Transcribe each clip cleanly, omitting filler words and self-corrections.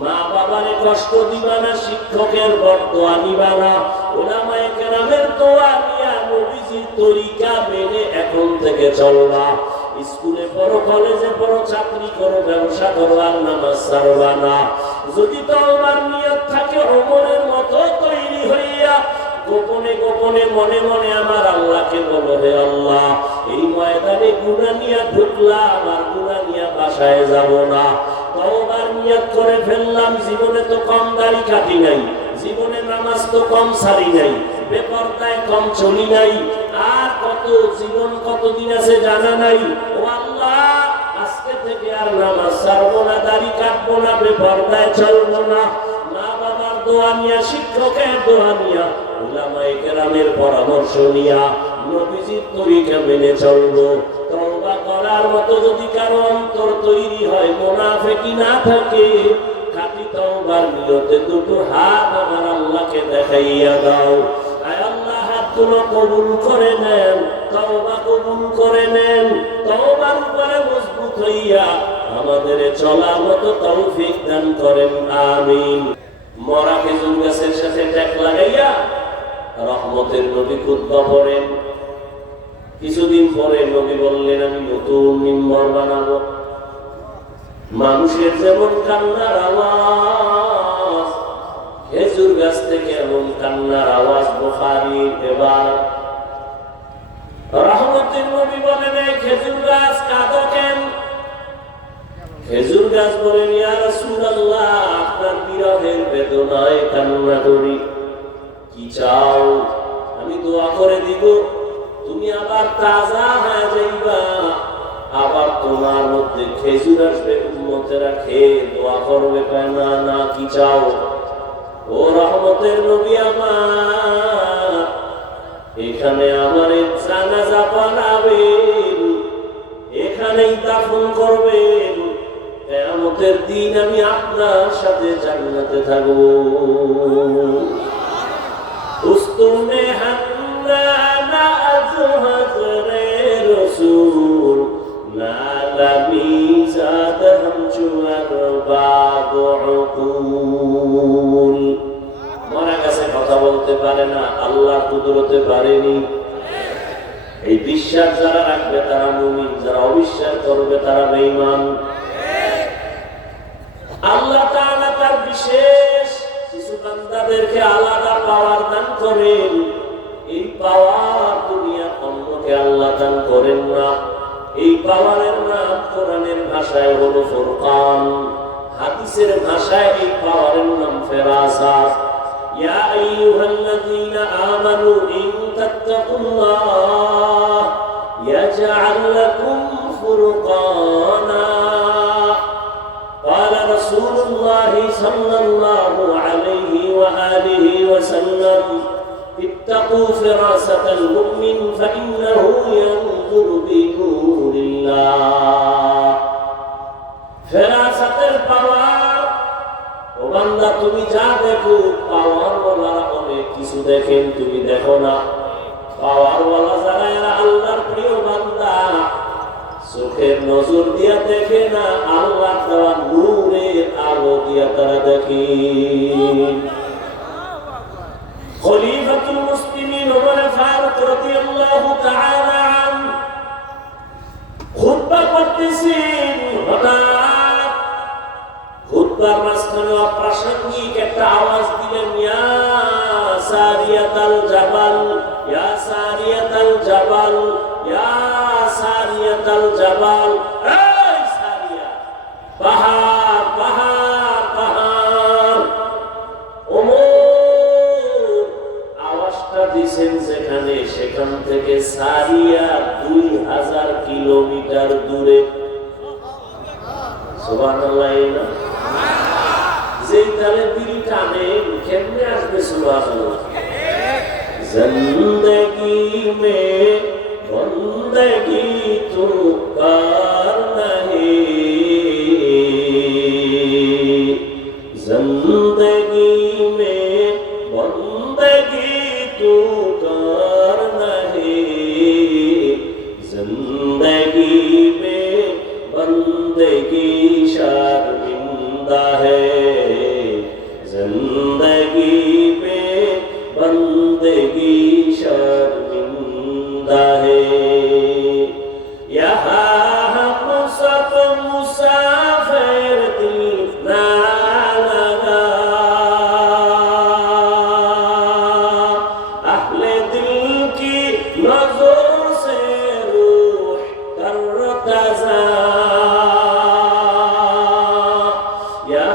মা বাবারে কষ্ট দিবা না, শিক্ষকের বরদোয়া নিবা না, উলামায়ে কেরামের দোয়া নিয়া নবীজির তরিকা মেনে এখন থেকে চলবা। স্কুলে পড়ো, কলেজে পড়ো, চাকরি করো, ব্যবসা করো, আর নামাজ ছাড়বা না। যদি তোমার নিয়ত থাকে ওমরের মতো তৈরি হইয়া গোপনে গোপনে মনে মনে আমার আল্লাহকে বলো, হে আল্লাহ, এই ময়দানে গুনাহ নিয়ে ঢুকলাম, আমার গুনাহ নিয়ে বাসায় যাব না। তওবার নিয়ত করে ফেললাম, জীবনে তো কম দাড়ি কাটি নাই, জীবনে নামাজ তো কম ছাড়ি নাই, বেপরদায় কম চলি নাই, আর কত জীবন কতদিন আছে জানা নাই। ও আল্লাহ, আজকে থেকে আর নামাজ ছাড়বো না, দাড়ি কাটবো না, বেপরদায় চলবো না। মা বাবার দোয়া নিয়া, শিক্ষকের দোয়া নিয়া, উলামায়ে কেরামের পরামর্শ নিয়া নবীজির তরিকা মেনে চলবো। তওবা করার মতো যদি কারো অন্তর তৈরি হয়, মুনাফিকি না থাকে, খাঁটি তওবার নিয়তে দুটো হাত আমার আল্লাহকে দেখাইয়া দাও। আয় আল্লাহ, হাতগুলো কবুল করে নেন, তওবা কবুল করে নেন। তওবার উপরে মজবুত হইয়া আমাদের চলার মতো তৌফিক দান করেন, আমিন। মরা খেজুর গাছের সাথে ট্যাক লাগাইয়া রহমতের নবী খুতবা পড়েন। কিছুদিন পরে নবী বললেন, আমি নতুন মিম্বর বানাবো। মানুষের যেমন কান্নার আওয়াজ, খেজুর গাছ থেকে এমন কান্নার আওয়াজ বুখারী। এবার রহমতের নবী বলেন, এই খেজুর গাছ কাঁদো কেন? খেজুর গাছ বলেন, ইয়া রাসূলুল্লাহ, আপনার বিরহের বেদনায় কান্না করি। কি চাও? আমি দোয়া করে দিব, তুমি আবার তাজা হয়ে যাইবা, আবার তোমার মধ্যে খেজুর আসবে, উম্মতেরা খেয়ে দোয়া করবে। না না, কি চাও? ও রহমতের নবী আমার, এখানে আমার জানাজা পড়াবেন, এখানেই দাফন করবেন, কিয়ামতের দিন আমি আপনার সাথে জান্নাতে থাকবো। উস্তুনে হান্নানা আজহাজরে রাসূল নালা মিজাদ হামচুয়ার বাবউকুল। মরা গেছে, কথা বলতে পারে না, আল্লাহর কুদরতে পারেনি। এই বিশ্বাস যারা রাখবে তারা মুমিন, যারা অবিশ্বাস করবে তারা বেঈমান। আল্লাহ তাআলা তার বিশেষ কিছু বান্দাদেরকে আলাদা পাওয়ার দান করেন। এই পাওয়ার দুনিয়া অন্যকে আল্লাহ দান করেন না। এই পাওয়ারের নাম কোরআনের ভাষায় হলো ফুরকান, হাদিসের ভাষায় এই পাওয়ারের নাম ফেরাসাত। ইয়া আইয়ুহাল্লাযীনা আমানু ইন তাত্তাকুল্লাহ ইয়াজআল লাকুম ফুরকানা। قال رسول الله صلى الله عليه وآله وسلم اتقوا فراسة المؤمن فإنه ينظر بنور الله। ফেরাসাতের পাওয়ার, ও বান্দা তুমি যা দেখো, পাওয়ার ওয়ালা অনেক কিছু দেখেন, তুমি দেখো না। পাওয়ার ওয়ালা যারা, এরা আল্লাহর প্রিয় বান্দা, চোখের নজর দিয়া দেখে না, আল্লাহ দেওয়া নূরের আলো দিয়া তারা দেখে। খলিফাতুল মুসলিমিন ওমর ফারুক রাদিয়াল্লাহু তাআলা আনহু খুতবা করতেছেন, হঠাৎ খুতবার মাঝখানে অপ্রাসঙ্গিক একটা আওয়াজ দিলেন, ইয়া সারিয়াতাল জাবাল, ইয়া সারিয়াতাল জাবাল, ইয়া সারিয়াতাল জাবাল। এই সারিয়া, পাহাড় পাহাড় পাহাড়। ওমর আওয়াজটা দিছেন যেখানে, সেখান থেকে সারিয়া 2000 কিলোমিটার দূরে। সুবহানাল্লাহ। যেই তালে বিড়ি টানে, কেমনে আসবে সুবহানাল্লাহ? জিন্দেগি মে বন্দগি তু কার নাহি, জিন্দেগি মে বন্দগি তু কার নাহি, জিন্দেগি মে বন্দগি শর্মিন্দা है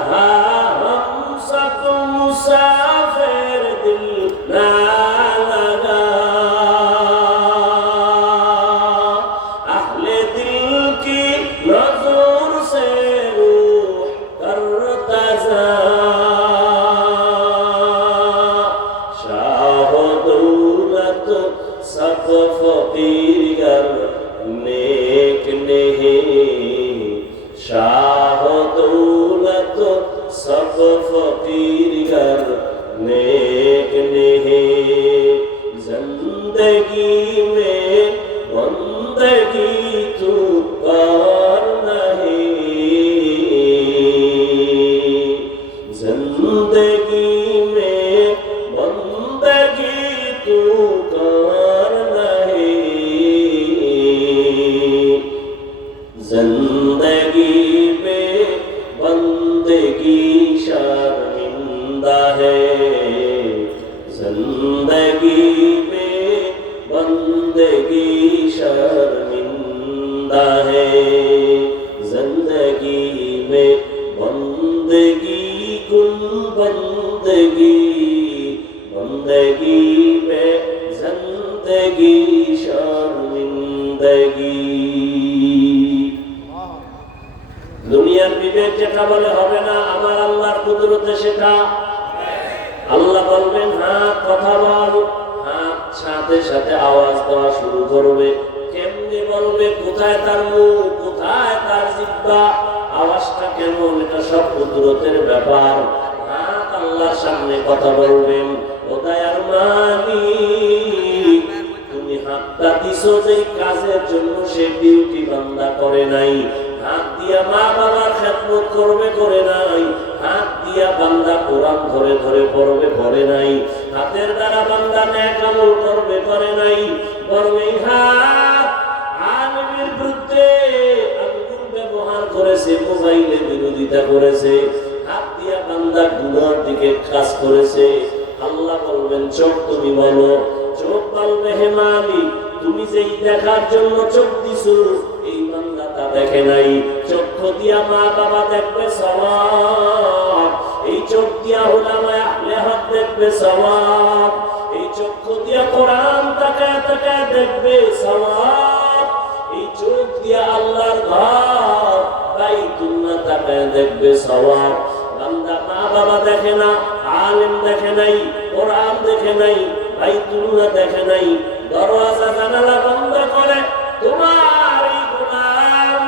हम सब मुसाफिर दिल ना लगा, अहले दिल की नजर से रूह करता जा, शाह दौलत सब फकीर गर नेक नहीं, शाह दौलत सब फकीर गर नेक नहीं, जिंदगी में बंदगी तू कर नहीं, जिंदगी में बंदगी तू कर नहीं, जिंदगी में बंदगी शर्मिंदा है, जिंदगी में बंदगी शर्मिंदा है, जिंदगी में बंदगी कुल बंदगी, बंदगी में जिंदगी शर्मिंदगी। দুনিয়ার বিবেক যেটা বলে হবে না, আমার আল্লাহর কুদরতে সেটা। আল্লাহ বলবেন হাত কথা বল, হাত সাথে সাথে আওয়াজ দেওয়া শুরু করবে। কেমনে বলবে, কোথায় তার মুখ, কোথায় তার জিহ্বা, আওয়াজটা কেমন, এটা সব কুদরতের ব্যাপার। হাত আল্লাহর সামনে কথা বলবেন, ও দয়ার মালিক, তুমি হাতটা দিছো যেই কাজের জন্য সে ডিউটি বান্দা করে নাই। হাত দিয়া মা বাবার খেদমত করবে, করে নাই। হাত দিয়া বান্দা কোরআন ধরে ধরে পড়বে, পড়ে নাই। হাতের দ্বারা বান্দা নেক আমল করবে, করে নাই। বরং এই হাত আলেমের বিরুদ্ধে আঙ্গুল ব্যবহার করেছে, মোবাইলে বিরোধিতা করেছে। হাত দিয়া বান্দা গুনার দিকে কাজ করেছে। আল্লাহ বলবেন চোখ তুমি বলো, চোখ বলবে হে মালিক, তুমি যেই দেখার জন্য চোখ দিছো এই বান্দা তা দেখে নাই। চক্ষু দিয়া মা বাবা দেখবে সওয়াব, এই চোখ দিয়া উলামায়ে আহলে হক দেখবে সওয়াব, এই চক্ষু দিয়া কোরআন তাকায় তাকায় দেখবে সওয়াব, এই চোখ দিয়া আল্লাহর ঘর বাইতুল্লাহ তাকায় দেখবে সওয়াব। বান্দা মা বাবা দেখে না, আলেম দেখে নাই, কোরআন দেখে নাই, বাইতুল্লাহ দেখে নাই, দরওয়াজা জানালা বন্ধ করে তোমার এই গোলাম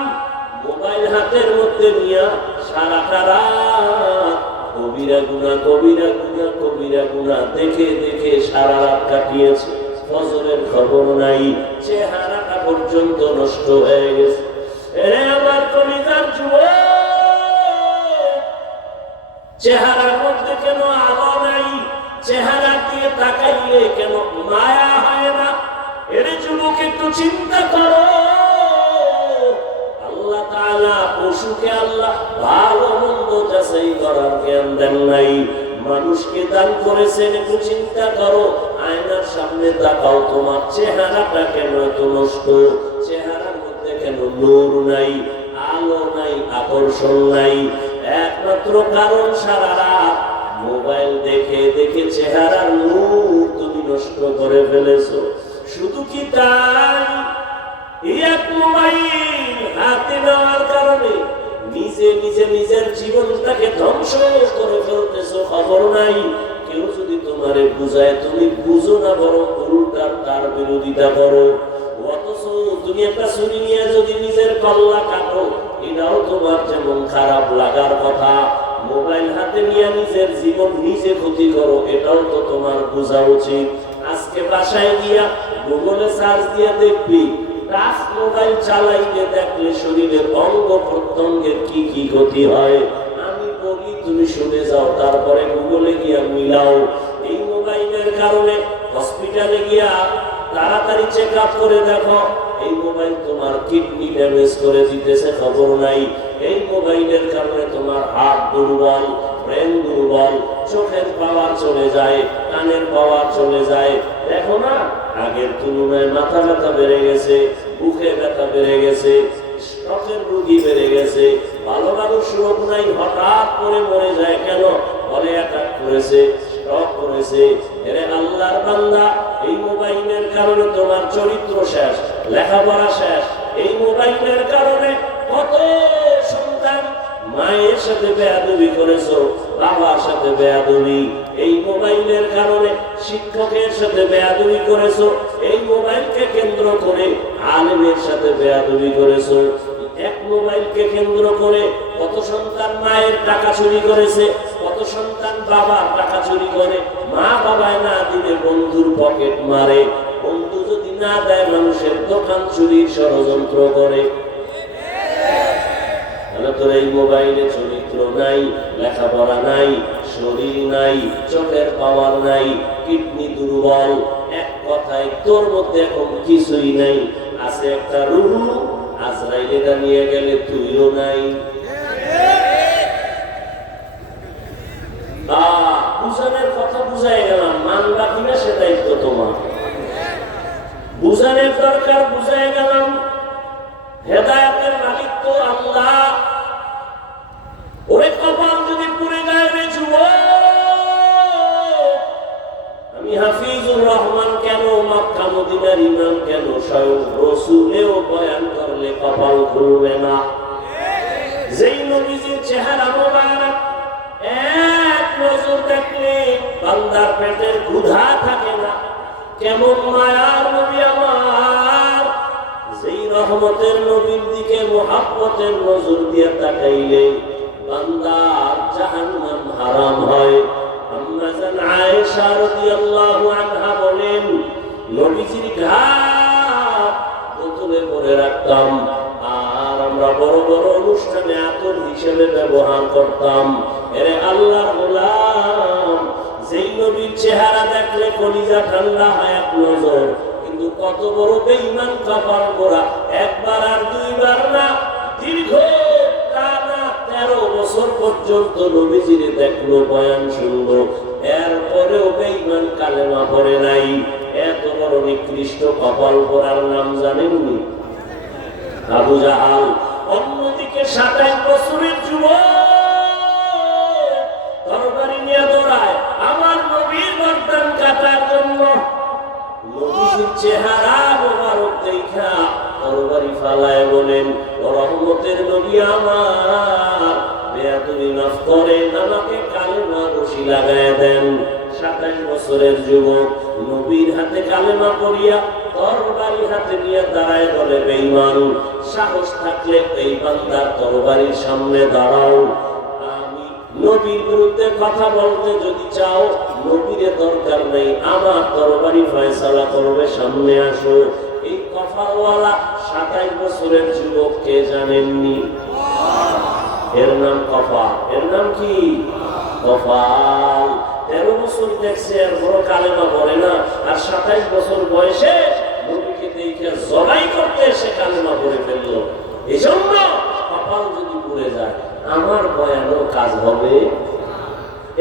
মোবাইল হাতের মধ্যে নিয়ে সারাটা রাত কবিরা গুনাহ কবিরা গুনাহ কবিরা গুনাহ দেখে দেখে সারা রাত কাটিয়েছে। ফজরের খবর নাই, চেহারাটা পর্যন্ত নষ্ট হয়ে গেছে। এরে আমার কলিজার যুবক, চেহারার মধ্যে কেন আলো নাই? চেহারা দিয়ে তাকাইলে কেন মায়া হয় না? এর যুবক একটু চিন্তা করো। আল্লাহ তাআলা পশুকে আল্লাহ ভালো মন্দ যাচাই করার জ্ঞান দেন নাই, মানুষকে দান করেছেন। একটু চিন্তা করো, আয়নার সামনে তাকাও, তোমার চেহারাটা কেন এত নষ্ট? চেহারার মধ্যে কেন নূর নাই, আলো নাই, আকর্ষণ নাই? একমাত্র কারণ সারা রাত মোবাইল দেখে দেখে চেহারার নূর তুমি নষ্ট করে ফেলেছো। শুধু কি তাই? এক মোবাইল হাতে নেওয়ার কারণে নিজে নিজে নিজের জীবনটাকে ধ্বংস করে ফেলতেছো, খবর নাই। কেউ যদি তোমারে বুঝায় তুমি বুঝো না, বরং উল্টার তার বিরোধিতা করো। অথচ তুমি একটা ছুরি নিয়ে যদি নিজের কল্লা কাটো, এটাও তোমার যেমন খারাপ লাগার কথা। মোবাইল হাতে নিয়ে নিজের জীবন নিজে ক্ষতি করো, এটাও তো তোমার বোঝা উচিত। আজকে বাসায় গিয়া গুগলে সার্চ দিয়ে দেখবি, টাচ মোবাইল চালাইতে দেখলে শরীরের অঙ্গ প্রত্যঙ্গের কি কি ক্ষতি হয়। আমি বলি তুমি শুনে যাও, তারপরে গুগলে গিয়া মিলাও। এই মোবাইলের কারণে হসপিটালে গিয়া তাড়াতাড়ি চেক আপ করে দেখো, এই মোবাইল তোমার কিডনি ড্যামেজ করে দিতেছে, খবর নাই। এই মোবাইলের কারণে তোমার হার্ট দুর্বল, ব্রেন দুর্বল, চোখের পাওয়ার চলে যায়, কানের পাওয়ার চলে যায়। দেখো না, আগের তুলনায় মাথা ব্যথা বেড়ে গেছে, বুকে ব্যথা বেড়ে গেছে, স্ট্রোকের রোগী বেড়ে গেছে। ভালো মানুষ রোগ নাই, হঠাৎ করে মরে যায় কেন? বলে অ্যাটাক করেছে, স্ট্রোক করেছে। এরে আল্লাহর বান্দা, এই মোবাইলের কারণে তোমার চরিত্র শেষ, লেখাপড়া শেষ। এই মোবাইলের কারণে কত সন্তান মায়ের সাথে বেয়াদবি করেছো, বাবার সাথে বেয়াদবি। এই মোবাইলের কারণে শিক্ষকের সাথে বেয়াদবি করেছো, এই মোবাইলকে কেন্দ্র করে আলেমের সাথে বেয়াদবি করেছো। এক মোবাইলকে কেন্দ্র করে কত সন্তান মায়ের টাকা চুরি করেছে, কত সন্তান বাবার টাকা চুরি করে। মা বাবায় না দিলে বন্ধুর পকেট মারে, বন্ধু যদি না দেয় মানুষের দোকান চুরির ষড়যন্ত্র করে। তোর এই মোবাইলে চরিত্র নাই, লেখাপড়া নাই, শরীর নাই, চোখের পাওয়ার নাই, কিডনি দুর্বল। এক কথায় তোর মধ্যে এখন কিছুই নাই, আছে একটা রুহু। আজরাইল এটা নিয়ে গেলে তুইও নাই। বুঝানোর কথা বুঝাই গেলাম, মানবা কিনা সেটাই তো তোমার। বুঝানোর দরকার, বুঝাই গেলাম। হেদায়েতের মালিক তো আল্লাহ। ওরে কপাল যদি পুড়ে যায় রে যুবক, আমি হাফিজুর রহমান কেন, মক্কা মদিনার ইমাম কেন, স্বয়ং রাসূলেও বয়ান করলে কপাল খুলবে না। যেই নবীজির চেহারা মোবারক এক নজর দেখলে বান্দার পেটের ক্ষুধা থাকে না। কেমন মায়ার নবী আমার, যেই রহমতের নবীর দিকে মুহাব্বতের নজর দিয়ে তাকাইলে বান্দার জাহান্নাম হারাম হয়। আম্মা জান আয়েশা রাদিয়াল্লাহু আনহা বলেন, নবীজির ঘাট বোতলে ভরে রাখতাম, আর আমরা বড় বড় অনুষ্ঠানে আতর হিসেবে ব্যবহার করতাম। এরে আল্লাহর গোলাম, যেই নবীর চেহারা দেখলে কলিজা ঠান্ডা হয় এক নজর, কিন্তু কত বড় বেঈমান কপাল পোড়া, একবার আর দুইবার না, দীর্ঘ 13 বছর পর্যন্ত নবীজিরে দেখলো, বয়ান শুনলো, এরপরেও বেঈমান কালেমা পড়ে নাই। এত বড় নিকৃষ্ট কপাল পোড়ার নাম জানেননি? আবু জাহাল। অন্যদিকে 27 বছরের যুবক তরবারি নিয়ে দৌড়ায় আমার নবীর গর্দান কাটার জন্য। নবীর চেহারা মোবারক দেখা তরবারি ফালায় বলেন, ও রহমতের নবী আমার, বেয়াদবি মাফ করেন, আমাকে কালেমা রশি লাগায় দেন। 27 বছরের যুবক নবীর হাতে কালেমা পড়িয়া তরবারি হাতে নিয়ে দাঁড়ায় বলে, বেঈমান, সাহস থাকলে এই বান্দার তরবারির সামনে দাঁড়াও। আমি নবীর বিরুদ্ধে কথা বলতে যদি চাও, নবীর দরকার নেই, আমার তরবারি ফয়সালা করবে, সামনে আসো। এই কফালওয়ালা 27 বছরের যুবক কে জানেননি? এর নাম কফাল। এর নাম কি? কফাল। 13 বছর দেখছে, আর বড় কালেমা বলে না, আর 27 বছর বয়সে নবীকে দেখে জবাই করতে এসে কালেমা পড়ে ফেলল। এই জন্য কপাল যদি পুড়ে যায়, আমার বয়ানও কাজ হবে।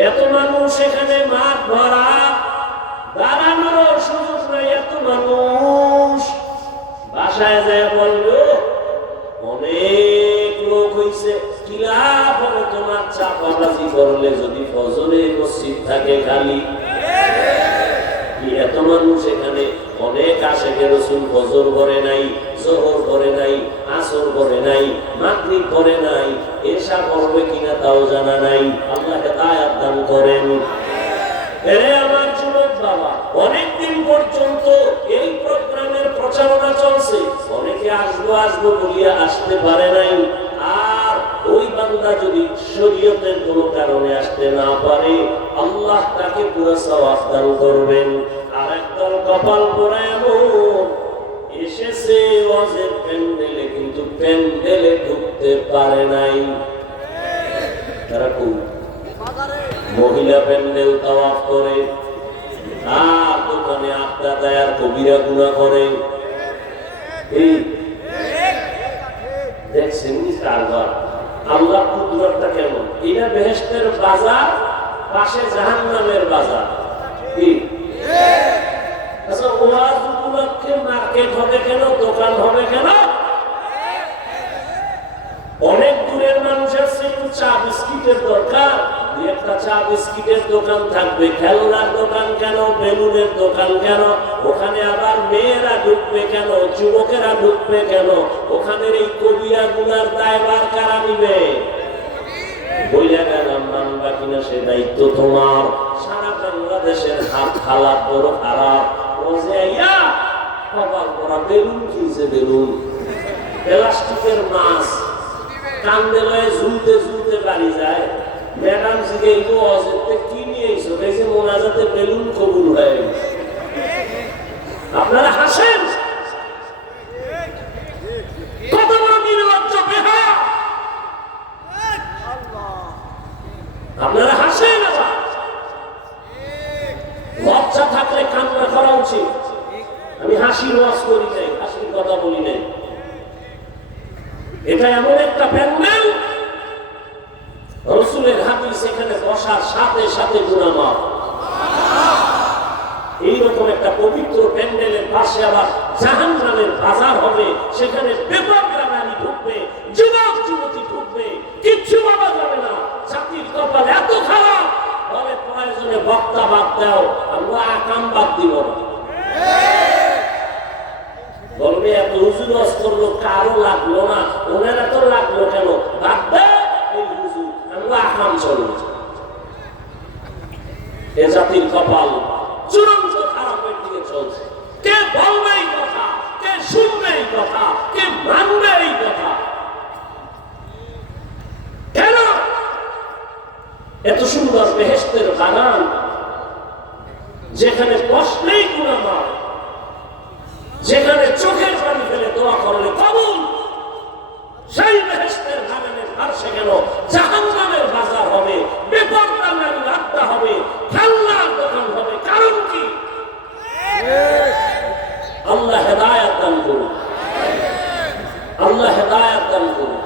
এত মানুষ এখানে মাঠ ভরা, দাঁড়ানোর সুযোগ নাই। এত মানুষ বাসায় যায় বললো, অনেক লোক হইছে, কি লাভ হবে তোমার চাপাবাজি করলে যদি ফজরে মসজিদ থাকে খালি? এত মানুষ এখানে, অনেক আশেকে রাসূল ফজর পড়ে নাই, যোহর পড়ে নাই, আসর পড়ে নাই, মাগরিব পড়ে নাই, এশা পড়বে কিনা তাও জানা নাই। আল্লাহ হেদায়েত দান করেন। এরে আমার যুবক বাবা, অনেকদিন পর্যন্ত এই প্রোগ্রামের প্রচারণা চলছে, অনেকে আসবো আসবো বলিয়া আসতে পারে নাই। আর ওই বান্দা যদি শরীয়তের কোনো কারণে আসতে না পারে, আল্লাহ তাকে পুরো সওয়াব দান করবেন। আর একদল কপাল পোড়া এমন এসেছে ওয়াজের প্যান্ডেলে, কিন্তু প্যান্ডেলে ঢুকতে পারে নাই। তারা খুব মহিলা প্যান্ডেল তাওয়াফ করে, আর দোকানে আড্ডা দেয়, আর কবিরা গুনাহ করে। এই দেখছেন কারবার, আল্লাহ কুদরতটা কেমন। এটা বেহেশতের বাজার, পাশে জাহান্নামের বাজার। কি আচ্ছা, ওয়াজ উপলক্ষে মার্কেট হবে কেন, দোকান হবে কেন? অনেক দূরের মানুষের একটু চা বিস্কিটের দরকার, একটা চা বিস্কিটের দোকান থাকবে, খেলনার দোকান কেন, বেলুনের দোকান কেন, ওখানে আবার মেয়েরা ঢুকবে কেন, যুবকেরা ঢুকবে কেন, ওখানের এই কবিরা গুনার দায়ভার কারা নিবে? বইলা গেলাম মানবা কিনা সে দায়িত্ব তোমার। সারা বাংলাদেশের হালাত বড় খারাপ। কপাল পরা বেলুন কিনছে, বেলুন প্লাস্টিকের মাছ কান্দে লয়ে ঝুলতে ঝুলতে বাড়ি যায়। ম্যাডাম জিজ্ঞেস অজেতে কি নিয়ে এসো, দেখছে মোনাজাতে বেলুন কবুল হয়ে গেছে। আপনারা হাসেন, কত বড় নির্লজ্জ বেহায়া! আপনারা হাসেন, লজ্জা থাকলে কান্না করা উচিত। আমি হাসির ওয়াজ করি নাই, হাসির কথা বলি নাই। এটা এমন একটা প্যান্ডেল, রাসূলের হাদিস এখানে বসার সাথে সাথে গুনাহ মাফ। এইরকম একটা পবিত্র প্যান্ডেলের পাশে আবার জাহান্নামের বাজার হবে, সেখানে বেপরদা নারী ঢুকবে, যুবক যুবতী ঢুকবে, কিচ্ছু পাওয়া যাবে না। জাতির কপাল এত খারাপ, বলে প্রয়োজনে বক্তা বাদ দাও, আমরা আকাম বাদ দিব না। বলবে এত হুজুর ওয়াজ করলো, কারো লাগলো না, ওনারা তো লাগলো কেন, বাদ দাও এই হুজুর, আমরা আকাম চলবে। এ জাতির কপাল চূড়ান্ত খারাপের দিকে চলছে। কে বলবে এই কথা, কে শুনবে এই কথা, কে মানবে এই কথা? কেন এত সুন্দর বেহেশতের বাগান, যেখানে বসলেই গুনাহ মাফ, যেখানে চোখের পানি ফেলে দোয়া করলে কবুল, সেই বেহেশতের বাগানের পাশে কেন জাহান্নামের বাজার হবে, বেপরদা নারীর আড্ডা হবে, খেলনার দোকান হবে? কারণ কি? আল্লাহ হেদায়েত দান করুন, আল্লাহ হেদায়েত দান করুন,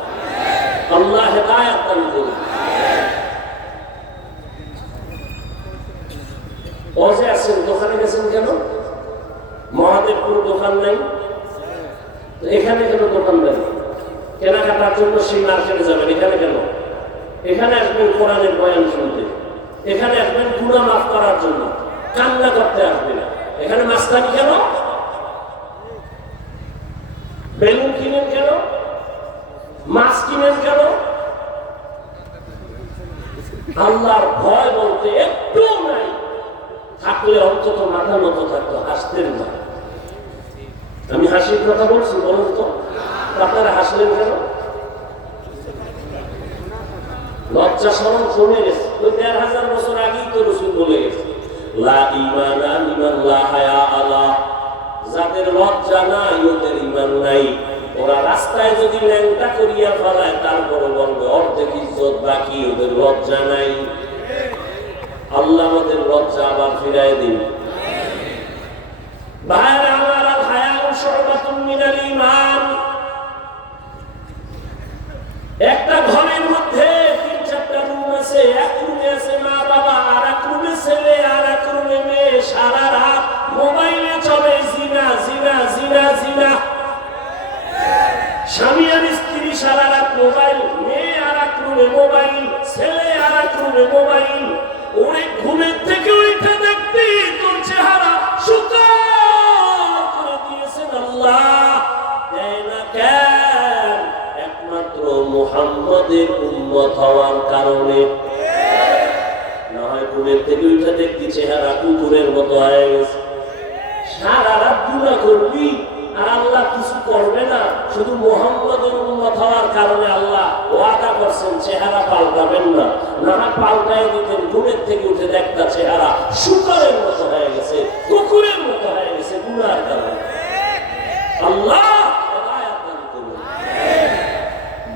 আল্লাহ হেদায়েত দান করুন। ওজে আছেন, দোকানে গেছেন কেন? মহাদেবপুর দোকান নাই, এখানে কেন দোকান নেই? কেনাকাটার জন্য সেই মার্কেটে যাবেন, এখানে কেন? এখানে আসবেন কোরআনের বয়ান শুনতে, এখানে আসবেন গুনাহ মাফ করার জন্য, কান্না করতে আসবেন না। এখানে মাস্তানি কেন? বেলুন কিনেন কেন? মাছ কিনেন কেন? আল্লাহর ভয় বলতে একটু নাই, থাকলে অন্তত মাথা মতো থাকতো, হাসতেন না। আমি হাসির কথা বলছি, বলুন তো আপনারা হাসলেন কেন? লজ্জা শরম কমে গেছে। ওই ১,৫০০ বছর আগেই তো রাসূল বলে গেছে, লা ঈমানা লিমান লা হায়া আলা, যাদের লজ্জা নাই ওদের ঈমান নাই। ওরা রাস্তায় যদি ল্যাংটা করিয়া ফেলায়, তারপরে বলবে অর্ধেক ইজ্জত বাকি, ওদের লজ্জা নাই। আল্লাহ আমাদের লজ্জা আবার ফিরায় দিন। ভাইরা আমার, আল হায়াউ শুবাতুন মিনাল ঈমান। একটা ঘরের মধ্যে ৩-৪টা রুম আছে, এক রুমে আছে মা বাবা, আর এক রুমে ছেলে, আর এক রুমে মেয়ে। সারা রাত মোবাইলে চলে জিনা জিনা জিনা জিনা। স্বামী আর স্ত্রী সারা রাত মোবাইল, মেয়ে আর এক রুমে মোবাইল, ছেলে আর এক রুমে মোবাইল। ওই ঘুমের থেকে উঠে দেখবি তোর চেহারা সুন্দর করে দিয়েছেন আল্লাহ। দেয় না কেন? একমাত্র মুহাম্মদের উম্মত হওয়ার কারণে। না হয় ঘুমের থেকে উঠে দেখবি চেহারা কুকুরের মতো হয়ে গেছে। সারা রাত গুনাহ করবি আর আল্লাহ কিছু করবে না, শুধু মুহাম্মদের উম্মত হওয়ার কারণে আল্লাহ ওয়াদা করছেন চেহারা পাল্টাবেন না। না পাল্টায় দিতেন, ঘুমের থেকে উঠে দেখতা চেহারা শুকরের মতো হয়ে গেছে, কুকুরের মতো হয়ে গেছে গুনার কারণে। আল্লাহ হেদায়েত দান করুন।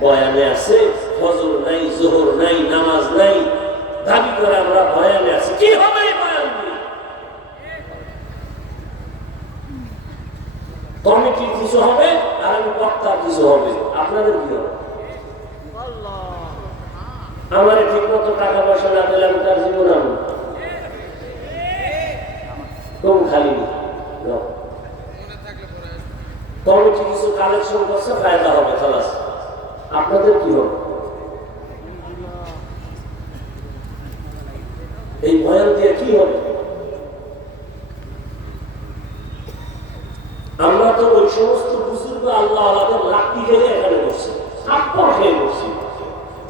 বয়ানে আছে ফজর নাই, যোহর নাই, নামাজ নাই, দাবি করে আমরা বয়ানে আছি। কি হবে বয়ান? কমিটির কিছু হবে আর আমি বক্তার কিছু হবে, আপনাদের কি হবে? আমার ঠিক মতো টাকা পয়সা না দিলে আমি তার জীবন আমি কম খালি। কমিটি কিছু কালেকশন করছে, ফায়দা হবে, খালাস। আপনাদের কি এই বয়ান দিয়ে কি হবে? আমরা তো ওই সমস্ত বুজুর্গ আল্লাহ আল্লাহদের লাঠি খেয়ে এখানে বসছি, থাপ্পড় খেয়ে বসছি,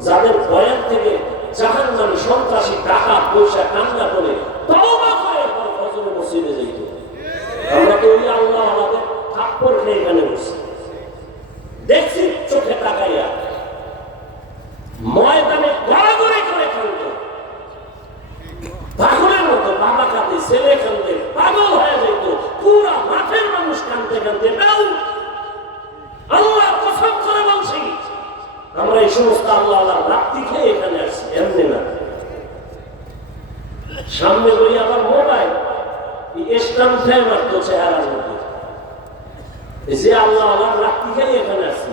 যাদের বয়ান থেকে জাহান্নামী সন্ত্রাসী টাকা পয়সা কান্না করে তওবা করে ফজরের মসজিদে যাইত। আমরা তো ওই আল্লাহ আল্লাহদের থাপ্পড় খেয়ে এখানে বসছি, দেখছি চোখে তাকাইয়া ময়দানে গড়াগড়ি করে কান্দ, পাগলের মতো বাবা কাঁদে, ছেলে কাঁদে, পাগল হয়ে যেত, পুরা মাঠের মানুষ কাঁদতে কাঁদতে দাও। আল্লাহ কসম করে বলছি, আমরা এই সমস্ত আল্লাহ আল্লাহ রাত্রি খেয়ে এখানে আসছি, এমনি না। সামনে বই আবার মোবাইল ইসলাম খেয়ে মারত চেহারার মধ্যে, যে আল্লাহ আল্লাহ রাত্রি খেয়ে এখানে আসছি।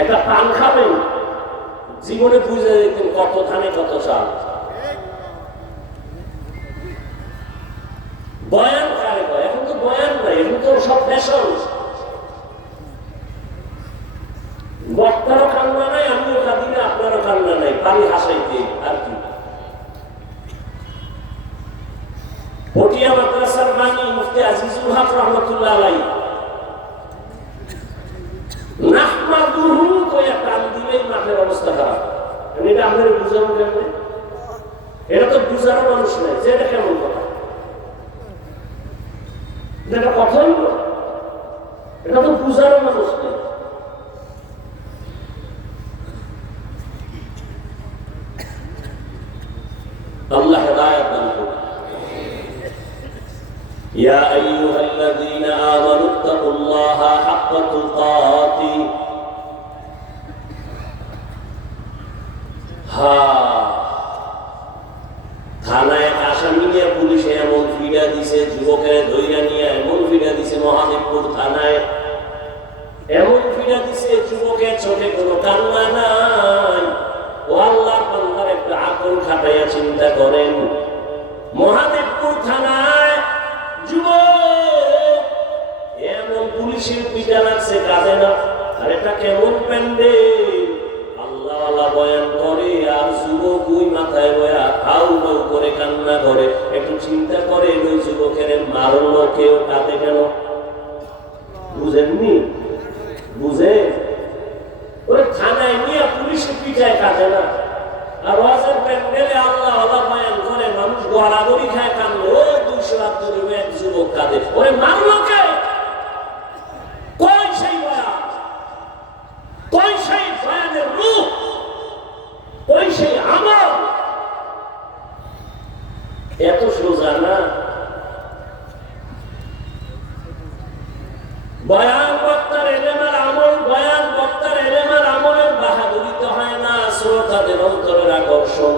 একটা পান খাবেন, জীবনে বুঝে দিতেন কত ধানে কত চাল। বয়ান কারে কয়? এখন তো বয়ান নাই, এখন তো সব ফ্যাশন। বক্তারও কান্না নাই, আমিও কাঁদি না, আপনারও কান্না নাই, পানি হাসাইতে আর কি। পটিয়া মাদ্রাসার বাণী মুফতি আজিজুল হক রহমতুল্লাহ আলাইহি নাহমাদুহু কইয়া টান দিলেই মাঠের অবস্থা খারাপ। এটা আপনাদের বুঝাবো কেমনে? এটা তো বুঝারও মানুষ নাই যে এটা কেমন কথা, এটা কথাই নয়, এটা তো বুঝারও মানুষ নেই। আল্লাহ হেদায়েত দান করুন। ইয়া আইয়ুহাল্লাযীনা আমানুত্তাকুল্লাহা হাক্কা তুকাতিহি। থানায় আসামি নিয়ে পুলিশে এমন ফিরা দিছে, যুবকের ধৈর্য নিয়ে এমন ফিরা দিছে, মহাদেবপুর থানায় এমন ফিরা দিছে, যুবকের চোখে কোনো কান্না নাই। ও আল্লাহর বান্দার একটা আকল খাটাইয়া চিন্তা করেন, মহাদেবপুর থানায় যুবক এমন পুলিশের পিটা লাগছে, কাঁদে না। আর এটা কেমন প্যান্ডেল, আল্লাহওয়ালা বয়ান করে আর যুবক ওই মাথায় বয়া হাউ হাউ করে কান্না করে। একটু চিন্তা করে ওই যুবকের মারলো কেউ, কাঁদে কেন? বুঝেননি? বুঝে ওই থানায় নিয়ে পুলিশের পিঠায় কাঁদে না, আর ওয়াজের প্যান্ডেলে আল্লাহওয়ালা বয়ান করে মানুষ গড়াগড়ি খায় কান্দে। ও 200 হাত ধরে এক যুবক কাঁদে, ওরে মারলো কে? কই সেই বয়ান? কই সেই বয়ানের রূপ? কই সেই আমল? এত সোজা না। বয়ান বক্তার এলেমার আমল, বয়ান বক্তার এলেমার আমলের বাহাদুরিতে হয় না, শ্রোতাদের অন্তরের আকর্ষণ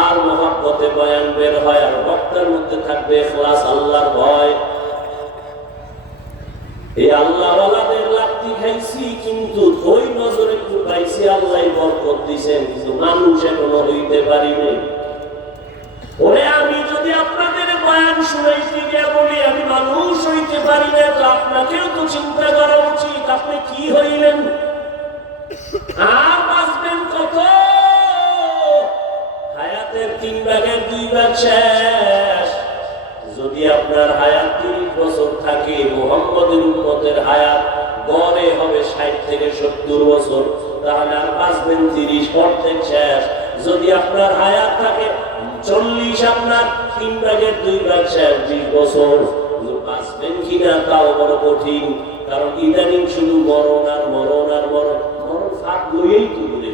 আর মহব্বতে বয়ান বের হয়। আর বক্তার মধ্যে থাকবে ইখলাস, আল্লাহর ভয়। এই আল্লাহওয়ালাদের লাত্তি খাইছি, কিন্তু ওই নজরে একটু পাইছি, আল্লাহ বরকত দিছেন, কিন্তু মানুষ এখনো হইতে পারিনি। ওরে আমি যদি আপনাদের বয়ান শুনাইতে গিয়ে বলি আমি মানুষ হইতে পারি না, তো আপনাকেও তো চিন্তা করা উচিত, আপনি কি হইলেন আর বাঁচবেন কত? হায়াতের 3 ভাগের 2 ভাগ শেষ। যদি আপনার হায়াত 30 বছর থাকে, মুহাম্মদের উম্মতের হায়াত গড়ে হবে 60 থেকে 70 বছর, তাহলে আর বাঁচবেন 30, অর্ধেক শেষ। যদি আপনার হায়াত থাকে 40, আপনার 3 ভাগের 2 ভাগ শেষ, 20 বছর। বাঁচবেন কিনা তাও বড় কঠিন, কারণ ইদানিং শুধু মরণ আর মরণ আর মরণ, মরণ ফাঁক লইয়েই তো দূরে।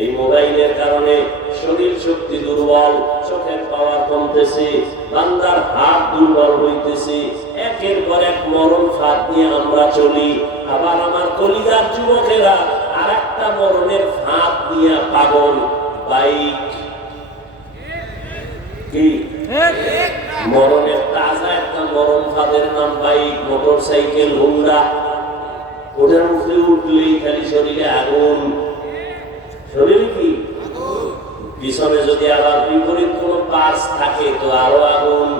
এই মোবাইলের কারণে শরীর শক্তি দুর্বল, চোখের পাওয়ার কমতেছে, বান্দার হাত দুর্বল হইতেছে, একের পর এক মরণ ফাঁদ নিয়ে আমরা চলি। আবার আমার কলিজার যুবকেরা আর একটা মরণের ফাঁদ নিয়ে পাগল। বাইক কি মরণের তাজা একটা মরণ ফাঁদের নাম বাইক, মোটর সাইকেল, হুন্ডা। ওটার উপরে উঠলেই খালি শরীরে আগুন। শরীরে কি পিছনে যদি আবার বিপরীত কোন পার্স থাকে তো আরো আগুন।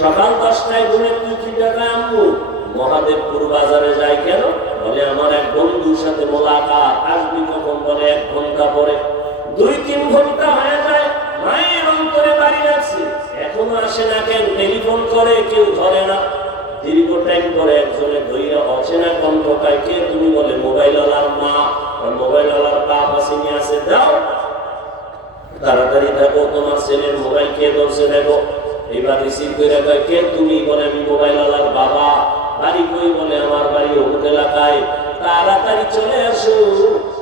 সকাল 10টায় ঘুরে 2-3 টাকা আনবো, মহাদেবপুর বাজারে যাই কেন? বলে আমার এক বন্ধুর সাথে মোলাকাত, আসবি কখন? বলে 1 ঘন্টা পরে। 2-3 ঘন্টা হয়ে যায়, মায়ের অন্তরে বাড়ি রাখছে, এখনো আসে না কেন? টেলিফোন করে, কেউ ধরে না। দীর্ঘ টাইম পরে একজনে ধইরা অচেনা কণ্ঠ পায়, কে তুমি? বলে মোবাইল ওয়ালার মা। মোবাইল ওয়ালার বাপ আসেনি, আছে, দাও তাড়াতাড়ি দেখো তোমার ছেলের মোবাইল কে ধরছে দেখো। এবার রিসিভ করে কয়, কে তুমি? বলে আমি মোবাইল ওয়ালার বাবা। বাড়ি কই? বলে আমার বাড়ি অমুক এলাকায়। তাড়াতাড়ি চলে আসো,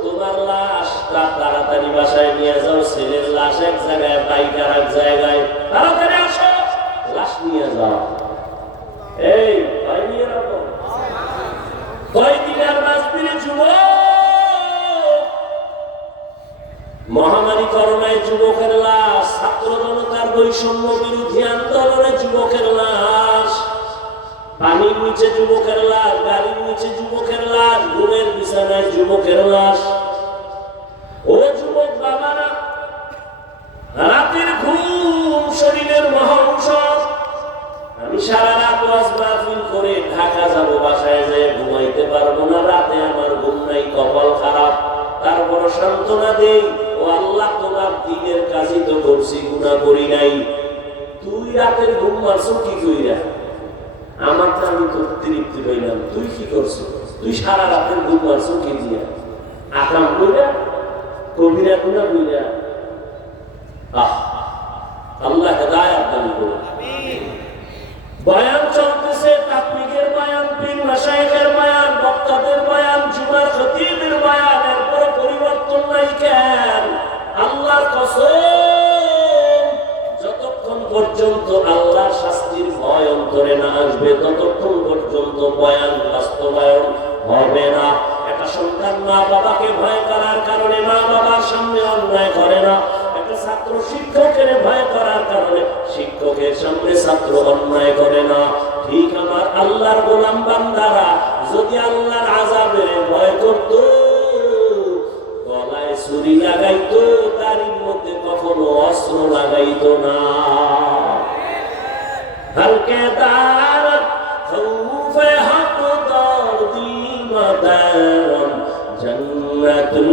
তোমার লাশটা তাড়াতাড়ি বাসায় নিয়ে যাও, ছেলের লাশ এক জায়গায়, বাইক আর এক জায়গায়, তাড়াতাড়ি আসো, লাশ নিয়ে যাও। এই ভাই নিয়ে রাখো, কয়দিন আর বাঁচবি রে যুবক? মহামারী করোনায় যুবকের লাশ, ছাত্র জনতার বৈষম্য বিরোধী আন্দোলনে যুবকের লাশ, পানির নিচে যুবকের লাশ, গাড়ির নিচে যুবকের লাশ, ঘুমের বিছানায় যুবকের লাশ। ও যুবক বাবারা, রাতের ঘুম শরীরের মহা ঔষধ। আমি সারা রাত ওয়াজ মাহফিল করে ঢাকা যাব, বাসায় যেয়ে ঘুমাইতে পারবো না, রাতে আমার ঘুম নাই, কপাল খারাপ। তারপর সান্ত্বনা দেই, ও আল্লাহ তোমার দিনের কাজই তো করছি, গুনাহ করি নাই। তুই রাতের ঘুম মারছো কি কইরা? আমার তো আমি তো তৃপ্তি হইলাম, তুই কি করছো? তুই সারা রাতের ঘুম মারছো কি দিয়া? আকাম কইরা, কবিরা গুনাহ কইরা। আল্লাহ হেদায়েত দান করুন। বয়ান চলতেছে, তাবলীগের বয়ান, পীর মাশায়েখের বয়ান, বক্তাদের বয়ান, জুমার খতিবের বয়ান, এরপর পরিবর্তন নাই কেন? আল্লাহর কসম, যতক্ষণ পর্যন্ত আল্লাহর শাস্তির ভয় অন্তরে না আসবে, ততক্ষণ পর্যন্ত বয়ান বাস্তবায়ন হবে না। একটা সন্তান মা বাবাকে ভয় করার কারণে মা বাবার সামনে অন্যায় করে না। একটা ছাত্র শিক্ষকের ভয় করার কারণে শিক্ষকের সামনে ছাত্র অন্যায় করে না। ঠিক আমার আল্লাহর গোলাম বান্দারা যদি আল্লাহর আযাবের ভয় করত, গলায় ছুরি লাগাইতো, দাড়ির মধ্যে কখনো অস্ত্র লাগাইতো না। হালকে দাঁড়ান খৌফে হক দরদি মাদারম জান্নাতুল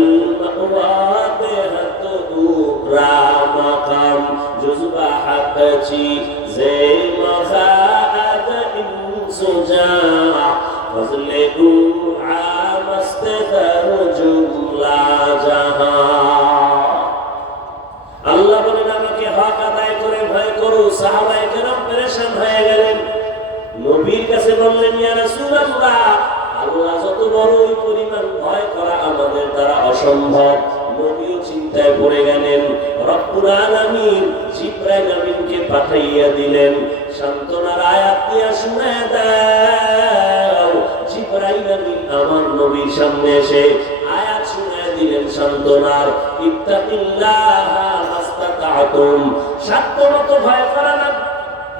মাওয়া বেহাত উকরা মাকাম জুজবা হাকচি জে মখাআদ ইনসুজা ফজলে উ আমস্তার জুমলা জাহা। আল্লাহ বলেন, আমাকে হক আদায় করে ভয় করো। সাহাবায়ে কেরাম পেরেশান হয়ে গেলেন, নবীর কাছে বললেন, ইয়া রাসূলুল্লাহ, আল্লাহ যত বড়, ওই পরিমাণ ভয় করা আমাদের দ্বারা অসম্ভব। নবীও চিন্তায় পড়ে গেলেন। রব্বুল আলামিন জিবরাইল আমিনকে পাঠাইয়া দিলেন, সান্ত্বনার আয়াত দিয়া শুনায় দাও। জিবরাইল আমিন আমার নবীর সামনে এসে আয়াত শুনায় দিলেন সান্ত্বনার, ইত্তাকিল্লাহা মাস্তাতাতুম, সাধ্যমতো ভয় করা না।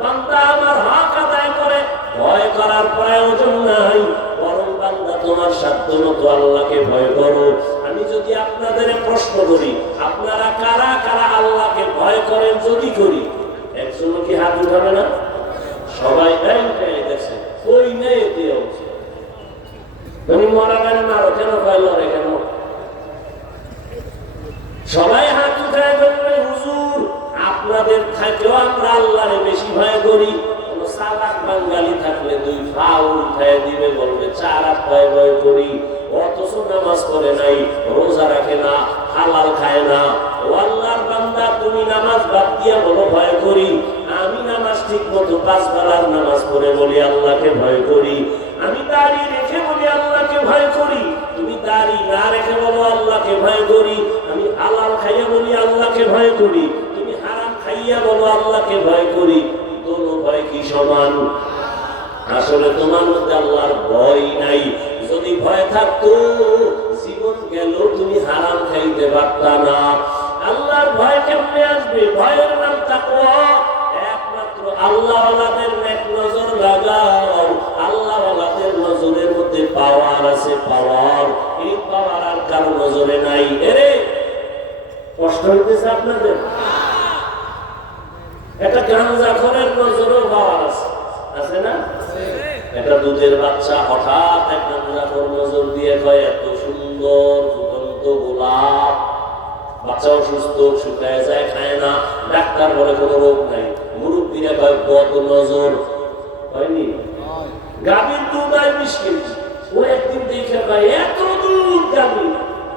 বান্দা আমার হক আদায় করে, ভয় করার প্রয়োজন নাই, বরং বান্দা তোমার সাধ্যমতো আল্লাহকে ভয় করো। আমি যদি আপনাদের প্রশ্ন করি, আপনারা কারা কারা আল্লাহকে ভয় করেন? যদি করি, একজন কি হাত উঠাবে না? সবাই দেখছে, ওই নেই তুমি মরা গানে মারো কেন? ভয় লড়ে কেন? সবাই হাত উঠায় বলবে, হুজুর আপনাদের থাকেও আমরা আল্লাহরে বেশি ভয় করি। কোন সালাক বাঙালি থাকলে 2 পা উঠায় দিবে, বলবে 4 হাত ভয় করি। অথচ নামাজ পড়ে নাই, রোজা রাখে না, হালাল খায় না। ও আল্লাহর বান্দা, তুমি নামাজ বাদ দিয়া বলো ভয় করি। আমি নামাজ ঠিক মতো 5 বেলার নামাজ পড়ে বলি আল্লাহকে ভয় করি। আমি দাড়ি রেখে বলি আল্লাহকে ভয় করি। তুমি দাড়ি না রেখে বলো আল্লাহকে ভয় করি। আমি হালাল খাইয়া বলি আল্লাহকে ভয় করি। তুমি হারাম খাইয়া বলো আল্লাহকে ভয় করি। দোনো ভয় কি সমান? আসলে তোমার মধ্যে আল্লাহর ভয় নাই। যদি ভয় থাকতো, জীবন গেল তুমি হারাম খাইতে পারতা না। আল্লাহর ভয় কেমনে আসবে? ভয়ের নাম তাকওয়া। একমাত্র আল্লাহওয়ালাদের নেক নজর লাগাও। আল্লাহওয়ালাদের নজরের মধ্যে পাওয়ার আছে, পাওয়ার। এই পাওয়ার আর কারো নজরে নাই। এরে কষ্ট হইতেছে আপনাদের? একটা গাঁজাখোরের নজরেও পাওয়ার আছে, আছে না? একটা দুধের বাচ্চা হঠাৎ এক গাঁজাখোর নজর দিয়ে কয়, এত সুন্দর ফুটন্ত গোলাপ, বাচ্চা অসুস্থ, শুকায় যায়, খায় না, ডাক্তার বলে কোনো রোগ নাই, মুরব্বীরা কয় বদ নজর। হয়নি? গাভীর দুধ হয় 20 কেজি, ও একদিন দেখে পায় এত দুধ গাভী,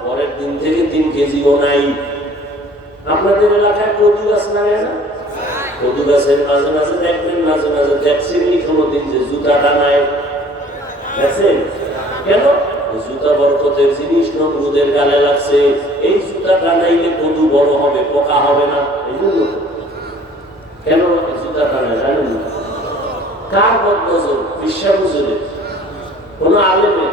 পরের দিন থেকে 3 কেজিও নাই। আপনাদের এলাকায় কদু গাছ লাগে না? কদু গাছের মাঝে মাঝে দেখবেন, মাঝে মাঝে দেখছেন কোনোদিন যে জুতাটা নাই, দেখছেন? কেন? জুতা বরকতের জিনিস, নমরুদের গালে লাগছে, এই জুতাটা নাইলে কদু বড় হবে, পোকা হবে না। এই জন্য কেন জুতাটা নাই জানেন না? কার বদনজর? বিশ্বাবুজুরের কোন আলেমে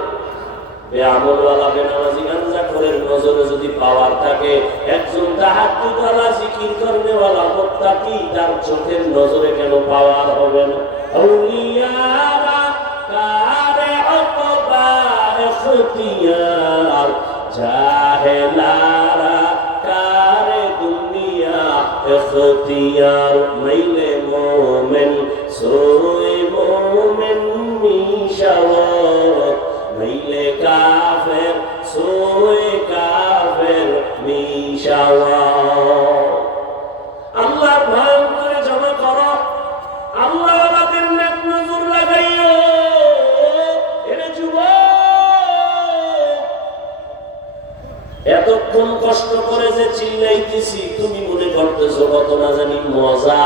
বেআমলওয়ালা বেনামাজি গাঞ্জাখোরের নজরে যদি পাওয়ার থাকে, একজন তাহাজ্জুদওয়ালা জিকির করনেওয়ালা মুত্তাকি তার চোখের নজরে কেন পাওয়ার হবে না? আউলিয়ারা কারে উকবা ইখতিয়ার, জাহেলারা কারে দুনিয়া ইখতিয়ার। মাইলে মোমেন সোয়ে মোমেন মিশাওয়াত, মাইলে কাফের সোয়ে কাফের মিশাওয়াত। আল্লাহর ভয় করে জমা করো, আল্লাহ আমাদের নেক নজর লাগাইও। এরে যুবক, এতক্ষণ কষ্ট করে যে চিল্লাইতেছি, তুমি মনে করতেছো কত না জানি মজা।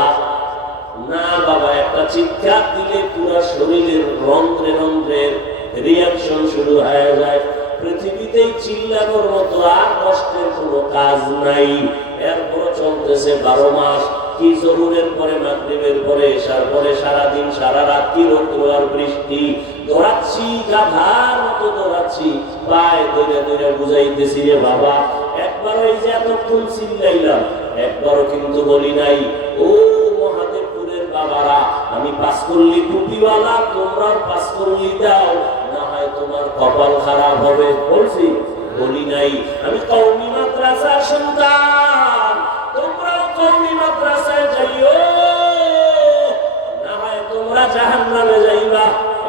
না বাবা, একটা চিৎকার দিলে পুরো শরীরের রন্ধ্রে রন্ধ্রের রিয়াকশন শুরু হয়ে যায়। পৃথিবীতে চিল্লানোর মতো আর কষ্টের কোনো কাজ নাই। এরপর চলতেছে 12 মাস। কি জোহরের পরে, মাগরিবের পরে, এশার পরে সারাদিন সারা রাত কি রৌদ্র আর বৃষ্টি, দৌড়াচ্ছি, গাধার মতো দৌড়াচ্ছি, পায়ে ধরে ধরে বুঝাইতেছি রে বাবা। একবার ওই যে এতক্ষণ চিল্লাইলাম, একবারও কিন্তু বলি নাই ও মহাদেবপুরের বাবারা, আমি 5 কল্লি টুপিওয়ালা, তোমরাও 5 কল্লি দাও, না হয় তোমার কপাল খারাপ হবে। বলছি? বলি নাই। আমি কওমি মাদ্রাসার সন্তান, তোমরাও কওমি মাদ্রাসায় যাইও, না হয় তোমরা জাহান্নামে যাইবা।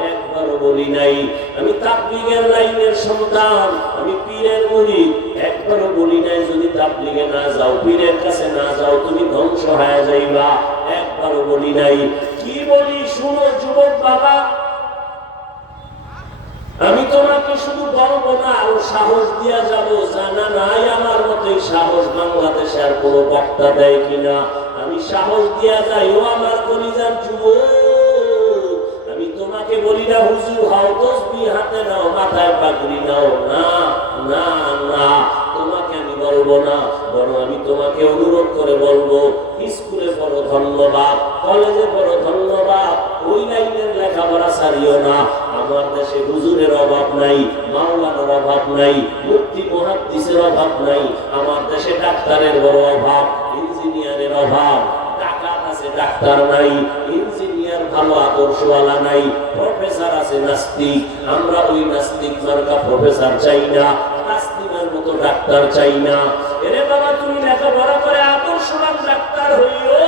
একবারও বলি নাই। আমি তাবলীগের লাইনের সন্তান, আমি পীরের মুরিদ, একবারও বলি নাই যদি তাবলীগে না যাও, পীরের কাছে না যাও, তুমি ধ্বংস হয়ে যাইবা। একবারও বলি নাই। কি বলি শুনো যুবক বাবা, আমি তোমাকে শুধু বলবো না, আরো সাহস দিয়া যাব। জানা নাই আমার মতোই সাহস বাংলাদেশে আর কোনো বক্তা দেয় কিনা। আমি সাহস দিয়া যাই, ও আমার কলিজার যুবক, আমি তোমাকে বলি না হুজুর হও, তসবিহ হাতে নাও, মাথায় পাগড়ি নাও, না না না, তোমাকে আমি বলবো না, বরং আমি তোমাকে অনুরোধ করে বলবো, স্কুলে পড়ো ধন্যবাদ, কলেজে পড়ো ধন্যবাদ, ওই লাইনের লেখাপড়া ছাড়িও না। আমার দেশে হুজুরের অভাব নাই, মাওলানার অভাব নাই, মুফতি মুহাদ্দিসের অভাব নাই। আমার দেশে ডাক্তারের বড় অভাব, ইঞ্জিনিয়ারের অভাব। ডাকাত আছে, ডাক্তার নাই। ইঞ্জিনিয়ার ভালো আদর্শওয়ালা নাই। প্রফেসর আছে, নাস্তিক। আমরা ওই নাস্তিক মার্কা প্রফেসর চাই না, নাস্তিকের মতো ডাক্তার চাই না। এরে বাবা, তুমি লেখাপড়া করে আদর্শবান ডাক্তার হইও,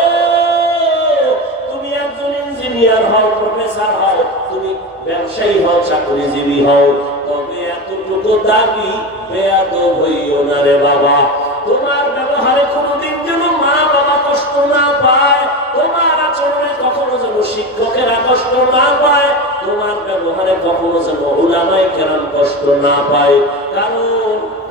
তুমি একজন ইঞ্জিনিয়ার হও, প্রফেসর হও, তুমি ব্যবসায়ী হও, চাকরিজীবী হও, তবে এতটুকু দাবি বেয়াদব হইও না রে বাবা। তোমার ব্যবহারে কোনোদিন যেন মা বাবা কষ্ট না পায়, তোমার আচরণে কখনো যেন শিক্ষকেরা কষ্ট না পায়, তোমার ব্যবহারে কখনো যেন উলামায়ে কেরাম কষ্ট না পায়। কারণ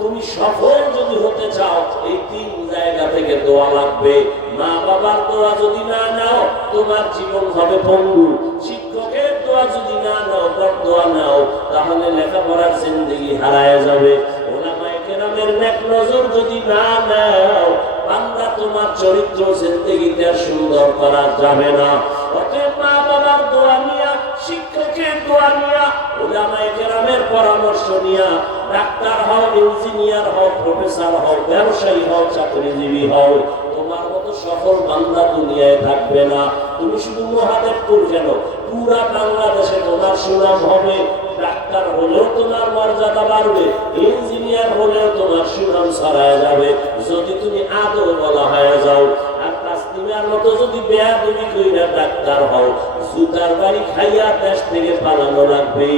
তুমি সফল যদি হতে চাও, এই 3 জায়গা থেকে দোয়া লাগবে। মা বাবার দোয়া যদি না নাও, তোমার জীবন হবে পঙ্গু। শিক্ষকের দোয়া যদি না নাও, বরদোয়া নাও, তাহলে লেখাপড়ার জিন্দেগি হারায় যাবে। উলামায়ে কেরামের নেক নজর যদি না নাও, বান্দা তোমার চরিত্র জিন্দেগিতে সুন্দর করা যাবে না। অতএব মা বাবার দোয়া নিয়া, শিক্ষকের দোয়া নিয়া, উলামায়ে কেরামের পরামর্শ নিয়া ডাক্তার হও, ইঞ্জিনিয়ার হও, প্রফেসর হও, ব্যবসায়ী হও, চাকরিজীবী হও। তোমার মতো সফল বান্দা দুনিয়ায় থাকবে না। তুমি শুধু মহাদেবপুর কেন, পুরা বাংলাদেশে তোমার সুনাম হবে। ডাক্তার হলেও তোমার মর্যাদা বাড়বে, ইঞ্জিনিয়ার হলেও তোমার সুনাম ছড়ায় যাবে, যদি তুমি আদর বলা হয়ে যাও। আর তাসলিমার মতো যদি বেয়াদবি কইরা ডাক্তার হও, জুতার বাড়ি খাইয়া দেশ থেকে পালানো লাগবে।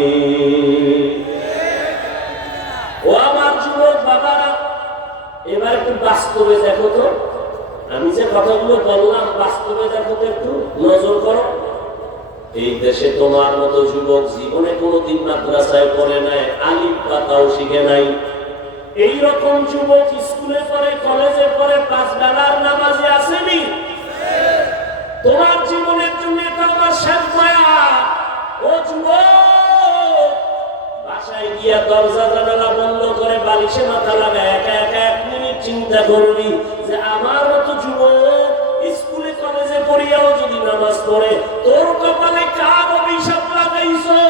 ও আমার যুবক বাবারা, এবার একটু বাস্তব দেখো তো, আমি যে কথাগুলো বললাম বাস্তবে দেখো তো, একটু নজর করো। এই দেশে তোমার মতো যুবক জীবনে কোনোদিন মাদ্রাসায় পড়ে নাই, আলিফ বা তাও শিখে নাই। এই রকম যুবক স্কুলে পড়ে, কলেজে পড়ে, 5 বেলার নামাজে আসেনি। তোমার জীবনের জন্য এটা আমার শেষ বয়ান। ও যুবক, বাসায় গিয়া দরজা জানালা বন্ধ করে বালিশে মাথা লাগায় একা একা 1 মিনিট চিন্তা করবি যে আমার মতো যুবক স্কুলে কলেজে পড়িয়াও যদি নামাজ পড়ে, তোর কপালে কার অভিশাপ লাগাইছো,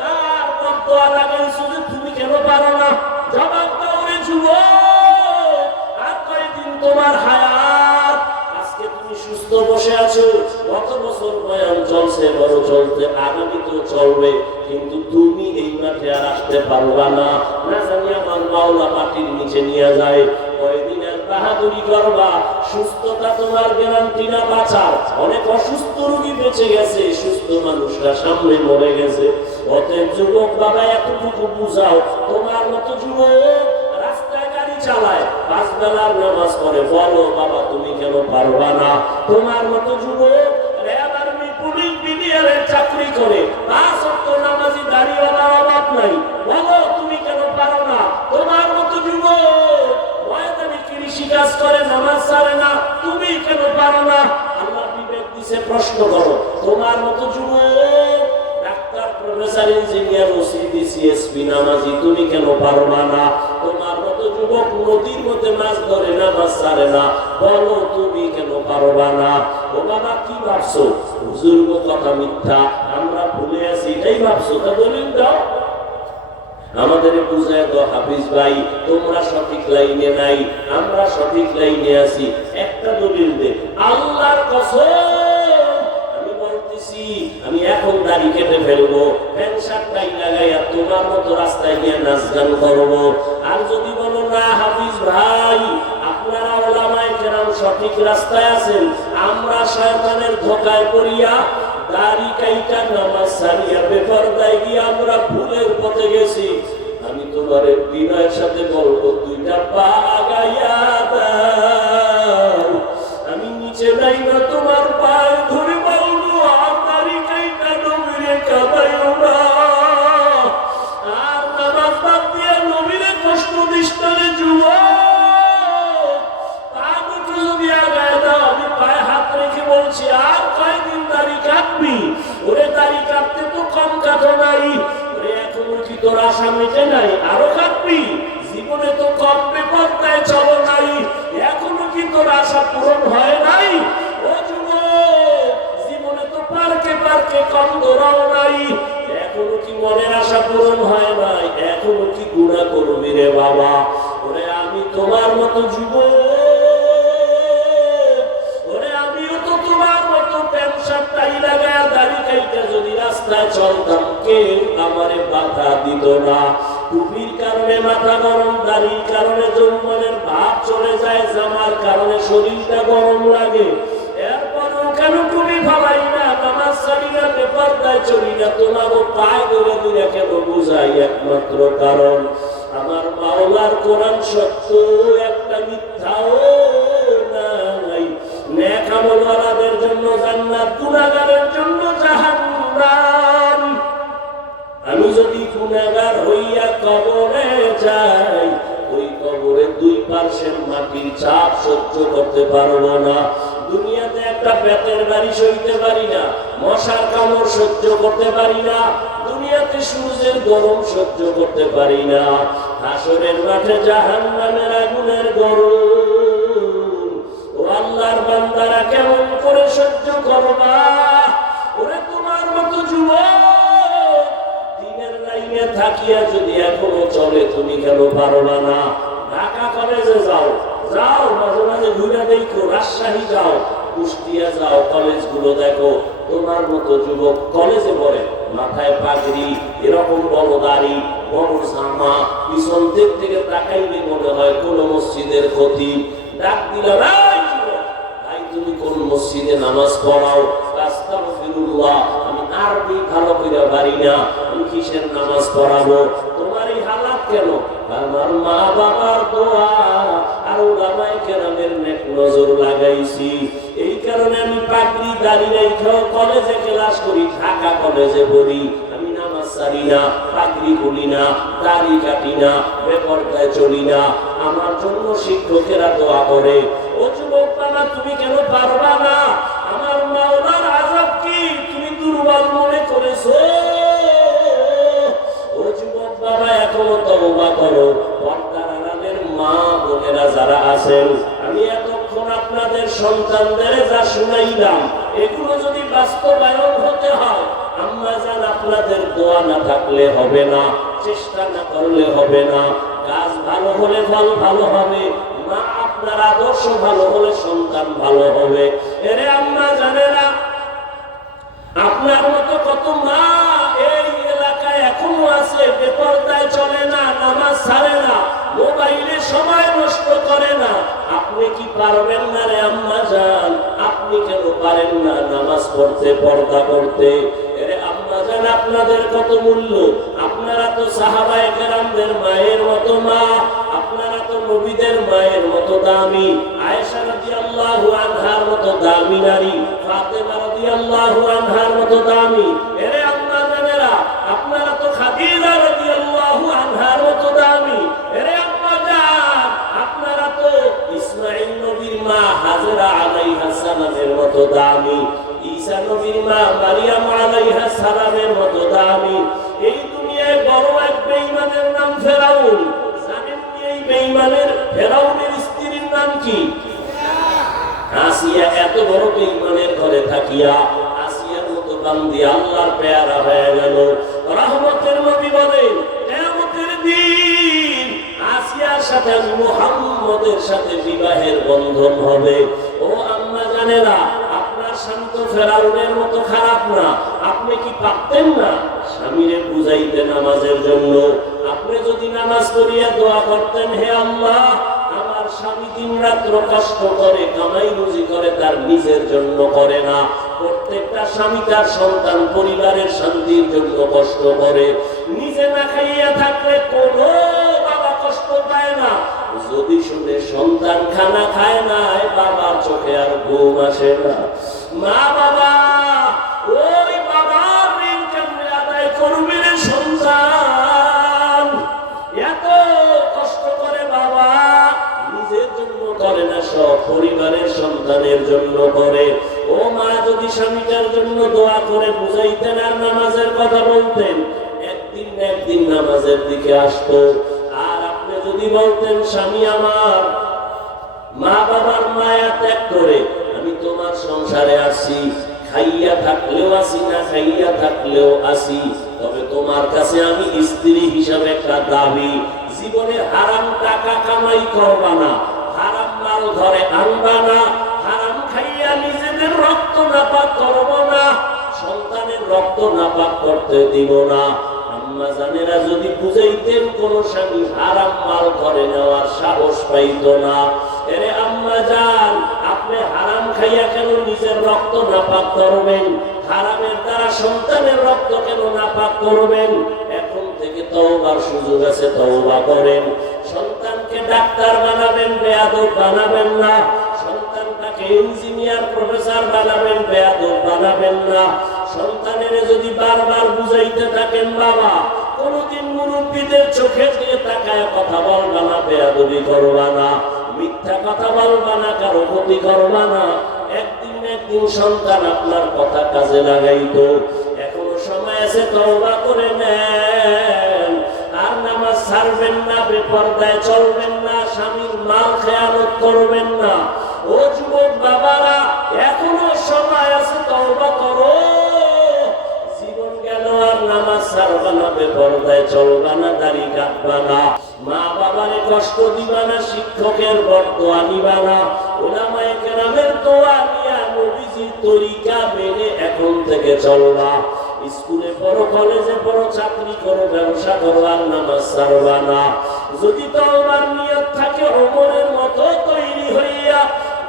কার বদদোয়া লাগাইছো যে তুমি কেন পারো না? জবাব দাও রে যুবক। আর কয়দিন তোমার হায়াত? আজকে তুমি সুস্থ বসে আছো, কত বছর বয়ান চলছে, বড় চলতে, আগামী তো চলবে, কিন্তু তুমি এই মাঠে আর আসতে পারবা না। না জানি আমার মাওলা মাটির নিচে নিয়ে যায়। কয়দিন আর বাহাদুরি করবা? সুস্থতা তোমার গ্যারান্টি না বাঁচার। অনেক অসুস্থ রোগী বেঁচে গেছে, সুস্থ মানুষরা সামনে মরে গেছে। অতএব যুবক বাবা, এতটুকু বুঝাও, তোমার মতো যুবক রাস্তায় গাড়ি চালায়, 5 বেলার নামাজ পড়ে, বলো বাবা তুমি কেন পারবা না? তোমার মতো যুবক র্যাব, আর্মি, পুলিশ, বিডিআরের চাকরি করে, 5 ওয়াক্ত নামাজি দাঁড়িয়েওয়ালার অভাব নাই, বলো তুমি কেন পারো না? তোমার মতো যুবক ময়দানে কৃষিকাজ করে, নামাজ ছাড়ে না, তুমি কেন পারো না? আল্লাহ বিবেক দিছে, প্রশ্ন করো। তোমার মতো যুবক doctor, professor, engineer, OC, DC, SP নামাজি, তুমি কেন পারবা না? তোমার মতো যুবক নদীর মধ্যে মাছ ধরে, নামাজ ছাড়ে না, বলো তুমি কেন পারবা না? ও বাবা, কি ভাবছো? হুজুর কথা মিথ্যা, আমরা ভুলে আছি, এটাই ভাবছো? তা দলিল দাও, আমাদের বুঝায় দাও। হাফিজ ভাই, তোমরা সঠিক লাইনে নাই, আমরা সঠিক লাইনে আছি, একটা দলিল দে। আল্লাহর কসম, আমি বলতেছি, আমি এখন দাড়ি কেটে ফেলবো, প্যান্ট শার্ট টাই লাগাইয়া তোমার মতো রাস্তায় গিয়ে নাচ গান করবো। আর যদি বলো না হাফিজ ভাই, আপনারা ওলামায়ে কেরাম সঠিক রাস্তায় আছেন, আমরা শয়তানের ধোঁকায় পড়িয়া দাড়ি কাইটা নামাজ ছাড়িয়া বেপরদায় গিয়ে আমরা ভুলের পথে গেছি, আমি তোমার বিনয়ের সাথে বলবো, 2টা পা আগাইয়া দাও, আমি নিচে যাই না, তোমার পায়ে ধরে বলবো, আর দাড়ি কাইটা নবীরে কাঁদাইও না, আর নামাজ বাদ দিয়ে নবীরে কষ্ট দিস না রে যুবক। পা দুটো যদি আগায় দাও, আমি পায়ে হাত রেখে বলছি, আর কয়দিন দাড়ি কাটবি? ওরে দাড়ি কাটতে তো কম কাটো নাই, ওরে এখনো কি তোর আশা মেটে নাই? আরো কাটবি? জীবনে তো কম বেপরদায় চলো নাই, এখনো কি তোর আশা পূরণ হয় নাই? ও যুবক, জীবনে তো পার্কে পার্কে কম দৌড়াও নাই, এখনো কি মনের আশা পূরণ হয় নাই? এখনো কি গুনাহ করবি রে বাবা? ওরে আমি তোমার মতো যুবক, যদি রাস্তায় চলতাম, কেউ আমারে বাধা দিত না। টুপির কারণে মাথা গরম, দাড়ির কারণে যৌবনের ভাব চলে যায়, জামার কারণে শরীরটা গরম লাগে, এরপরেও কেন টুপি ফালাই না, নামাজ ছাড়ি না, বেপরদায় চলি না, তোমাকে পায়ে ধরে দিলে কেন বুঝাই? একমাত্র কারণ আমার মাওলার কোরআন সত্য, একটা মিথ্যাও নাই। নেক আমলওয়ালাদের জন্য জান্নাত, গুনাহগারের জন্য জাহান্নাম। আমি যদি গুনাহগার হইয়া কবরে যাই, ওই কবরে 2 পার্শ্বের মাটির চাপ সহ্য করতে পারবো না। দুনিয়াতে একটা পেটের বাড়ি সইতে পারি না, মশার কামড় সহ্য করতে পারি না, দুনিয়াতে সূর্যের গরম সহ্য করতে পারি না, হাসরের মাঠে জাহান্নামের আগুনের গরম ও আল্লাহর বান্দারা কেমন করে সহ্য করবা? ওরে তোমার মতো যুবক দিনের লাইনে থাকিয়া যদি এখনো চলে, তুমি কেন পারবা না? ঢাকা কলেজে যাও, যাও মাঝে মাঝে ঘুরে দেখো, রাজশাহী যাও, কুষ্টিয়া যাও, কলেজগুলো দেখো, তোমার মতো যুবক কলেজে পড়ে, মাথায় পাগড়ি, এরকম বড় দাড়ি, বড় জামা, পিছন দিক থেকে তাকাইলে মনে হয় কোন মসজিদের খতিব। ডাক দিলাম, ভাই তুমি কোন মসজিদে নামাজ পড়াও? আস্তাগফিরুল্লাহ, আমি আরবি ভালো করে পারি না, আমি কিসের নামাজ পড়াবো? তোমার এই হালাত কেন? আমার মা বাবার দোয়া আর ওলামায়ে কেরামের নেক নজর লাগাইছি। এই কারণে আমি পাগড়ি দাড়ি রেখে কলেজে ক্লাস করি, ঢাকা কলেজে পড়ি। আমি নামাজ ছাড়ি না, পাগড়ি খুলি না, দাড়ি কাটি না, বেপরদায় চলি না। আমার জন্য শিক্ষকেরা দোয়া করে। ও যুবক বাবা, তুমি কেন পারবা না? আমার মাওলার আযাব কি তুমি দুর্বল মনে করেছো? ও যুবক বাবা, এখনো তওবা করো। পর্দার আড়ালের মা বোনেরা যারা আছেন, আমি এতক্ষণ আপনাদের সন্তানদের যা শুনাইলাম, এগুলো যদি বাস্তবায়ন হতে হয়, আম্মা জান আপনাদের দোয়া না থাকলে হবে না, চেষ্টা না করলে হবে না। গাছ ভালো হলে ফল ভালো হবে, মা আপনার আদর্শ ভালো হলে সন্তান ভালো হবে। এরে আম্মা জানেরা, আপনার মতো কত মা এই এলাকায় এখনো আছে, বেপরদায় চলে না, নামাজ ছাড়ে না, মোবাইলে সময় নষ্ট করে না। আপনি কি পারবেন না রে আম্মা জান? আপনি কেন পারেন না নামাজ পড়তে, পর্দা করতে? এরে আম্মা জান, আপনাদের কত মূল্য! আপনারা তো সাহাবায়ে কেরামদের মায়ের মতো মা, আপনারা তো নবীদের মায়ের মতো দামি, আয়েশা রাদিয়াল্লাহু আনহার মতো দামি নারী, ফাতেমা রাদিয়াল্লাহু আনহার মতো দামি। এরে আম্মা জানেরা, আপনারা তো খাদিজা রাদিয়াল্লাহু আনহার মতো দামি। এরে আম্মা জান, আপনারা তো ইসমাঈল নবীর মা হাজরা আলাইহিস সালামের মতো দামি, ঈসা নবীর মা মারিয়াম আলাইহিস সালামের মতো দামি। এই দুনিয়ায় বড় এক বেঈমানের নাম ফেরাউন। জানেন কি এই বেঈমানের ফেরাউনের স্ত্রীর নাম কি? আসিয়া। এত বড় বেঈমানের ঘরে থাকিয়া আসিয়ার মতো বান্দি আল্লাহর পেয়ারা হয়ে গেল। রহমতের নবী বলেন, কিয়ামতের দিন আসিয়ার সাথে মুহাম্মদের সাথে বিবাহের বন্ধন হবে। ও আম্মা জানেরা, আপনার স্বামী তো ফেরাউনের মতো খারাপ না। আপনি কি পারতেন না স্বামীরে বুঝাইতে নামাজের জন্য? আপনি যদি নামাজ পড়িয়া দোয়া করতেন, হে আল্লাহ, আমার স্বামী দিন রাত্র কষ্ট করে কামাই রুজি করে, তার নিজের জন্য করে না। প্রত্যেকটা স্বামী তার সন্তান পরিবারের শান্তির জন্য কষ্ট করে। নিজে না খাইয়া থাকলে কোনো বাবা কষ্ট পায় না। যদি শুনে সন্তান খানা খায় না, বাবার চোখে আর ঘুম আসে না। মা বাবা, ওই বাবার ঋণ কেমনে আদায় করবে রে সন্তান? এত কষ্ট করে বাবা, নিজের জন্য করে না, সব পরিবারের সন্তানের জন্য করে। ও মা, যদি স্বামীটার জন্য দোয়া করে বুঝাইতেন আর নামাজের কথা বলতেন, একদিন না একদিন নামাজের দিকে আসতো। আর আপনি যদি বলতেন, স্বামী আমার, মা বাবার মায়া ত্যাগ করে আমি তোমার সংসারে আসি, খাইয়া থাকলেও আসি, না খাইয়া থাকলেও আসি, তবে তোমার কাছে আমি স্ত্রী হিসাবে একটা দাবি, জীবনে হারাম টাকা কামাই করবা না, হারাম মাল ঘরে আনবা না, হারাম খাইয়া নিজেদের রক্ত নাপাক করব না, সন্তানের রক্ত নাপাক করতে দিব না। আম্মা জানেরা যদি বুঝাইতেন, কোন স্বামী হারাম মাল ঘরে নেওয়ার সাহস পাইত না। এরে আম্মা জান, আপনি হারাম খাইয়া কেন নিজের রক্ত নাপাক করবেন? হারামের দ্বারা সন্তানের রক্ত কেন নাপাক করবেন? এখন থেকে তওবার সুযোগ আছে, তওবা করেন। সন্তানকে ডাক্তার বানাবেন, বেয়াদব বানাবেন না। সন্তানটাকে ইঞ্জিনিয়ার, প্রফেসর বানাবেন, বেয়াদব বানাবেন না। সন্তানের যদি বারবার বুঝাইতে থাকেন, বাবা, কোনদিন মুরব্বীদের চোখে দিয়ে তাকায় কথা বলবা না, বেয়াদবি করবা না, মিথ্যা কথা বলবা না, কারো ক্ষতি করবা না। একদিন না একদিন সন্তান আপনার কথা কাজে লাগাইতো। এখনো সময় আছে, তওবা করে নেন। আর নামাজ ছাড়বেন না, বেপরদায় চলবেন না, স্বামীর মাল খেয়ানত করবেন না। ও যুবক বাবারা, এখনো সময় আছে, তওবা করো। জীবন গেল আর নামাজ ছাড়বা না, বেপরদায় চলবা না, দাড়ি কাটবা না, মা বাবারে কষ্ট দিবা না, শিক্ষকের বরদোয়া নিবা না, উলামায়ে কেরামের দোয়া নিয়া নবীজির তরিকা মেনে এখন থেকে চলবা। স্কুলে পড়ো, কলেজে পড়ো, চাকরি করো, ব্যবসা করো, আর নামাজ ছাড়বা না। যদি তওবার নিয়ত থাকে, ওমরের মতো তৈরি হইয়া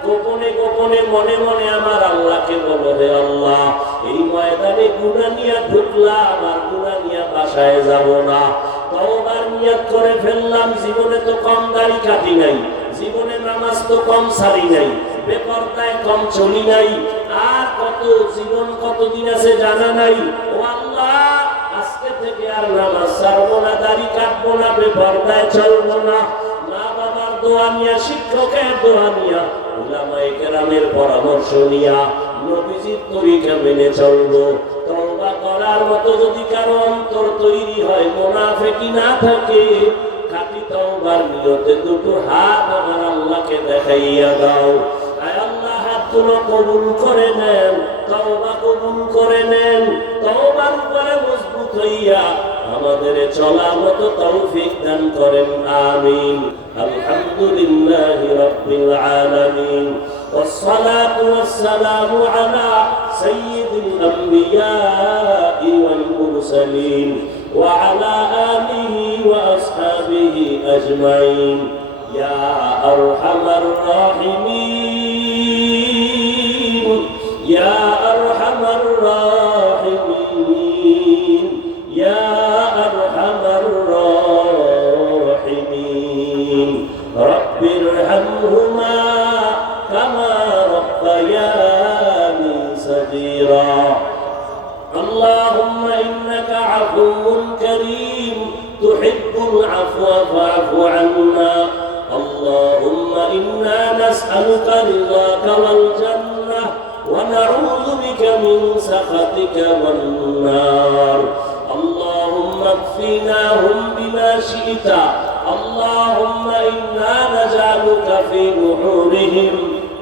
গোপনে গোপনে মনে মনে আমার আল্লাহকে বলো, হে আল্লাহ, এই ময়দানে গুনাহ নিয়ে ঢুকলাম, আমার গুনাহ নিয়ে বাসায় যাব না। তওবার নিয়ত করে ফেললাম, জীবনে তো কম দাড়ি কাটি নাই, জীবনে নামাজ তো কম ছাড়ি নাই, বেপরদায় কম চলি নাই, আর কত জীবন কতদিন আছে জানা নাই। ও আল্লাহ, আজকে থেকে আর নামাজ ছাড়বো না, দাড়ি কাটবো না, বেপরদায় চলবো না। মা বাবার দোয়া নিয়া, শিক্ষকের দোয়া নিয়া, উলামায়ে কেরামের পরামর্শ নিয়া নবীজির তরিকা মেনে চলবো। তওবা করার মতো যদি কারো অন্তর তৈরি হয়, মুনাফিকি না থাকে, খাঁটি তওবার নিয়তে দুটো হাত আমার আল্লাহকে দেখাইয়া দাও। আয় আল্লাহ, হাতগুলো কবুল করে নেন, তওবা কবুল করে নেন। তওবার উপরে মজবুত হইয়া আমাদের চলার মতো তৌফিক দান করেন, আমিন। আলহামদুলিল্লাহি রাব্বিল আলামিন, والصلاة والسلام على سيد الأنبياء والمرسلين وعلى آله وأصحابه أجمعين يا أرحم الراحمين يا أرحم الراحمين يا أرحم الراحمين رب ارحمهما كما ربياني صغيرا اللهم إنك عفو كريم تحب العفو فاعف عنا اللهم إنا نسألك رضاك والجنة ونعوذ بك من سخطك والنار اللهم اكفناهم بما شئت اللهم إنا نجعلك في نحورهم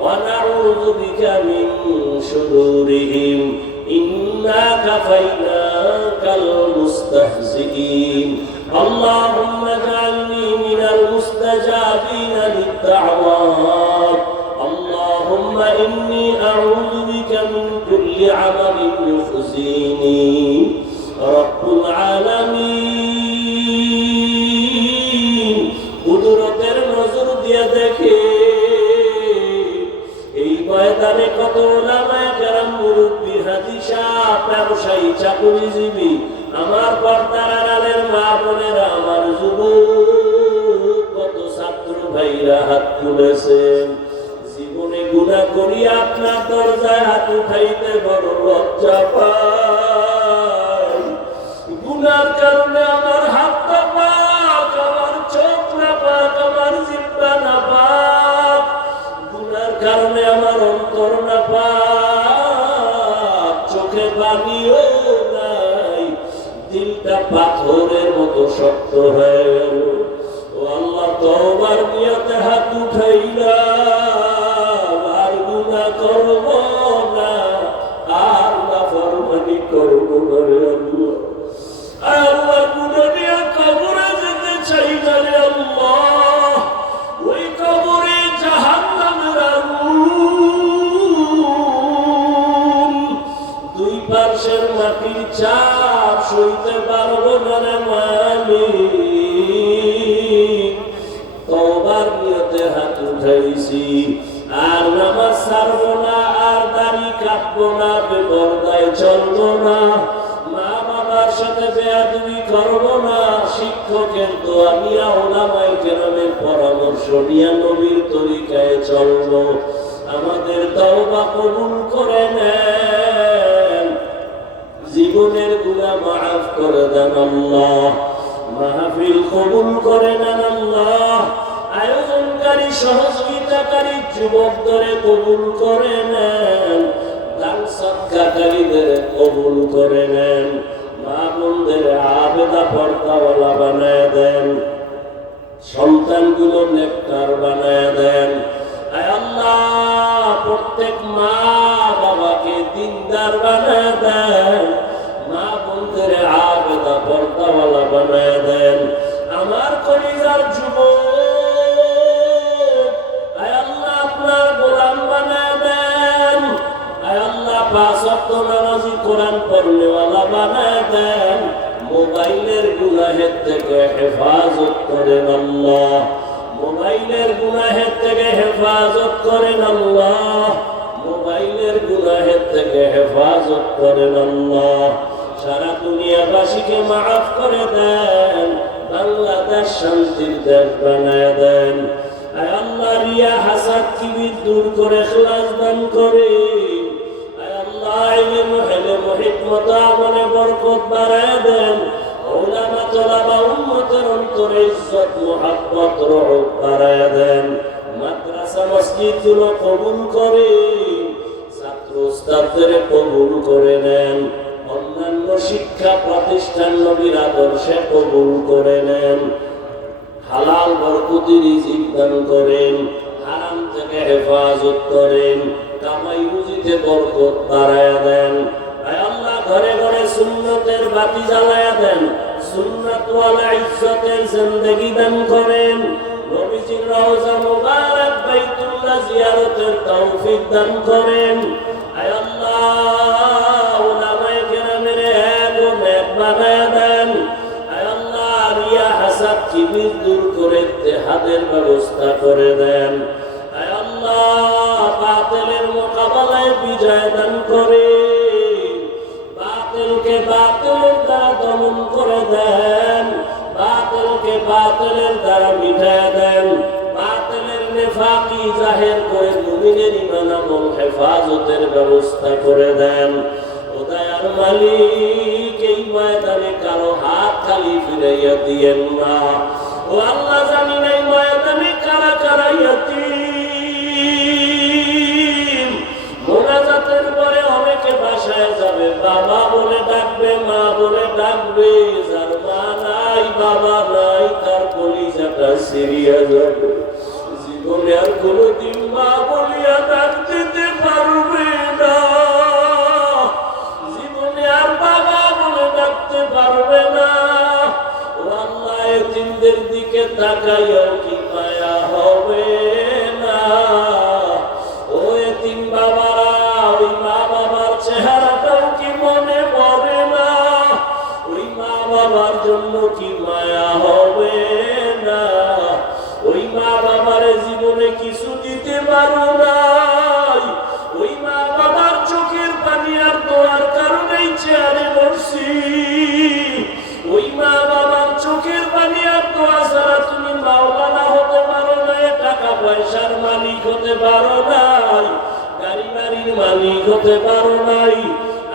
ونعوذ بك من شرورهم إنا كفيناك المستهزئين اللهم اجعلني من المستجابين للدعوات اللهم إني أعوذ بك من كل عمل يخزيني رب العالمين কুদরতের নজর দিয়ে দেখে এই ময়দানে কত উলামায়ে কেরাম, মুরব্বী, হাজী সাহেব, ব্যবসায়ী, চাকরিজীবী, আমার পর্দার আড়ালের মা বোনেরা, আমার যুবক, কত ছাত্র ভাইরা হাত তুলেছেন। জীবনে গুনাহ করি আপনার দরজায় হাত উঠাইতে বড় লজ্জা পাই। গুনার কারণে আমার হাতটা পাক, আমার চোখ না পাক, আমার জিহ্বা না পাক, গুনার কারণে আমার অন্তর না পাক, চোখে পানিও নাই, দিলটা পাথরের মতো শক্ত হয়ে গেল। ও আল্লাহ, তওবার নিয়তে হাত উঠাইলাম, আর গুনাহ করব না, আর নাফরমানি করব না রে আল্লাহ। আল্লাহ, গুনাহ নিয়ে কবরে যেতে চাই না রে আল্লাহ, ওই কবরে জাহান্নামের আগুন, দুই পাশের মাটির চাপ সইতে পারবো না রে মালিক। তওবার নিয়তে হাত উঠাইছি, আর নামাজ ছাড়বো না, আর দাড়ি কাটবো না, বেপরদায় চলবো না, মা বাবার সাথে বেয়াদবি করবো না, শিক্ষকের দোয়া নিয়া, উলামায়ে কেরামের পরামর্শ নিয়া নবীর তরিকায় চলবো। আমাদের তওবা কবুল করে নেন, জীবনের গুনাহ মাফ করে দেন আল্লাহ, মাহফিল কবুল করে নেন আল্লাহ, আয়োজনকারী, সহযোগিতাকারী যুবকদের কবুল করে নেন, দান সদকাকারীদের কবুল করে নেন, মা বোনদের আবেদা পর্দাওয়ালা বানায় দেন, সন্তানগুলো নেককার বানায় দেন। আয় আল্লাহ, প্রত্যেক মা বাবাকে দিনদার বানায় দেন, মা বোনদের আবেদা পর্দাওয়ালা বানায় দেন। আমার কলিজার যুবক, আয় আল্লাহ, আপনার গোলাম বানায় দেন। আয় আল্লাহ, 5 ওয়াক্ত নামাজি, কোরআন পড়নেওয়ালা বানায় দেন। মোবাইলের গুনাহের থেকে হেফাজত করেন আল্লাহ, মোবাইলের গুনাহের থেকে হেফাজত করেন আল্লাহ, মোবাইলের গুনাহের থেকে হেফাজত করেন আল্লাহ। সারা দুনিয়াবাসীকে মাফ করে দেন, বাংলাদেশ শান্তির দেশ বানায় দেন। আয় আল্লাহ, রিয়া হাসাদ কিবির দূর করে ইখলাস দান করেন। আয় আল্লাহ ইলম হিকমত আমলে বরকত বাড়ায় দেন। উলামা তোলাবা উম্মতের অন্তরে ইজ্জত মুহাব্বত রহমত বাড়ায় দেন। মাদ্রাসা মসজিদগুলো কবুল করেন, ছাত্র ওস্তাদদের কবুল করে নেন। অন্যান্য শিক্ষা প্রতিষ্ঠান নবীর আদর্শে কবুল করে নেন। হালাল বরকতি রিজিক দান করেন, হারাম থেকে হেফাজত করেন, কামাই রুজিতে বরকত বাড়ায়া দেন। আয় আল্লাহ ঘরে ঘরে সুন্নতের বাতি জ্বালায়া দেন, সুন্নাতওয়ালা ইজ্জতের জিন্দেগি দান করেন। নবীজির রওজা মুবারক বাইতুল্লাহ জিয়ারতের তৌফিক দান করেন। আয় আল্লাহ উলামায়ে কেরামের এক ও নেক বানায়া দেন। আয় আল্লাহ রিয়া হাসাদ কিবির দূর করে ইত্তেহাদের ব্যবস্থা করে দেন। আয় আল্লাহ বাতিলের মোকাবেলায় বিজয় দান করেন। বাতিলকে বাতিলের দ্বারা দমন করে দেন, বাতিলকে বাতিলের দ্বারা মিটায় দেন। বাতিলের নেফাকি জাহের করে মুমিনের ঈমান আমল হেফাজতের ব্যবস্থা করে দেন। ও দয়ার মালিক এই ময়দানে কারো হাত খালি ফিরাইয়া দিয়েন না। ও আল্লাহ জানি নাই ময়দানে কারা কারা ইয়াতীম। মোনাজাতের পরে অনেকে বাসায় যাবে, বাবা বলে ডাকবে, মা বলে ডাকবে। যার মা নাই বাবা নাই তার কলিজাটা সিরিয়া যাবে। জীবনে আর কোনোদিন মা বলিয়া ডাক দিতে পারবে না, জীবনে আর বাবা বলে ডাকতে পারবে না। ও আল্লাহ এতিমদের দিকে তাকাইয়াও কি মায়া হবে না? ও এতিম বাবারা, ওই মা বাবার চেহারাটাও কি মনে পড়ে না? ওই মা বাবার জন্য কি মায়া হবে না? ওই মা বাবার জীবনে কিছু দিতে পারো নাই। ওই মা বাবার চোখের পানি আর দোয়ার কারণেই চেয়ারে বসছি। ওই মা বাবার চোখের পানি আর দোয়া ছাড়া তুমি মাওলানা হতে পারো নাই, টাকা পয়সার মালিক হতে পারো নাই, গাড়ি বাড়ির মালিক হতে পারো নাই।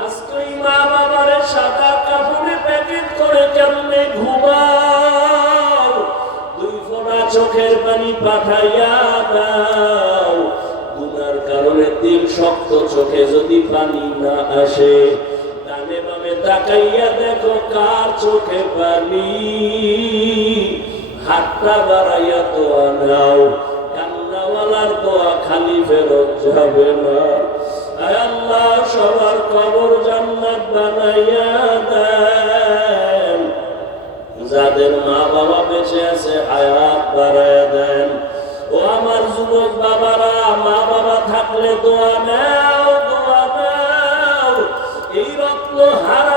আজকে ওই মা বাবার সাদা কাপড়ে প্যাকেট করে কেমনে ঘুমাও? দুই ফোঁটা চোখের পানি পাঠাইয়া দাও। গুনার কারণে দিল শক্ত, চোখে যদি পানি না আসে, ডানে বামে তাকাইয়া দেখো কার চোখে পানি। হাতটা বাড়াইয়া দোয়া নাও, কান্নাওয়ালার দোয়া খালি ফেরত যাবে না। আয় আল্লাহ সবার কবর জান্নাত বানাইয়া দেন। যাদের মা বাবা বেঁচে আছে হায়াত বাড়াইয়া দেন। ও আমার যুবক বাবারা, মা বাবা থাকলে দোয়া নাও, দোয়া নাও। এই রত্ন হারা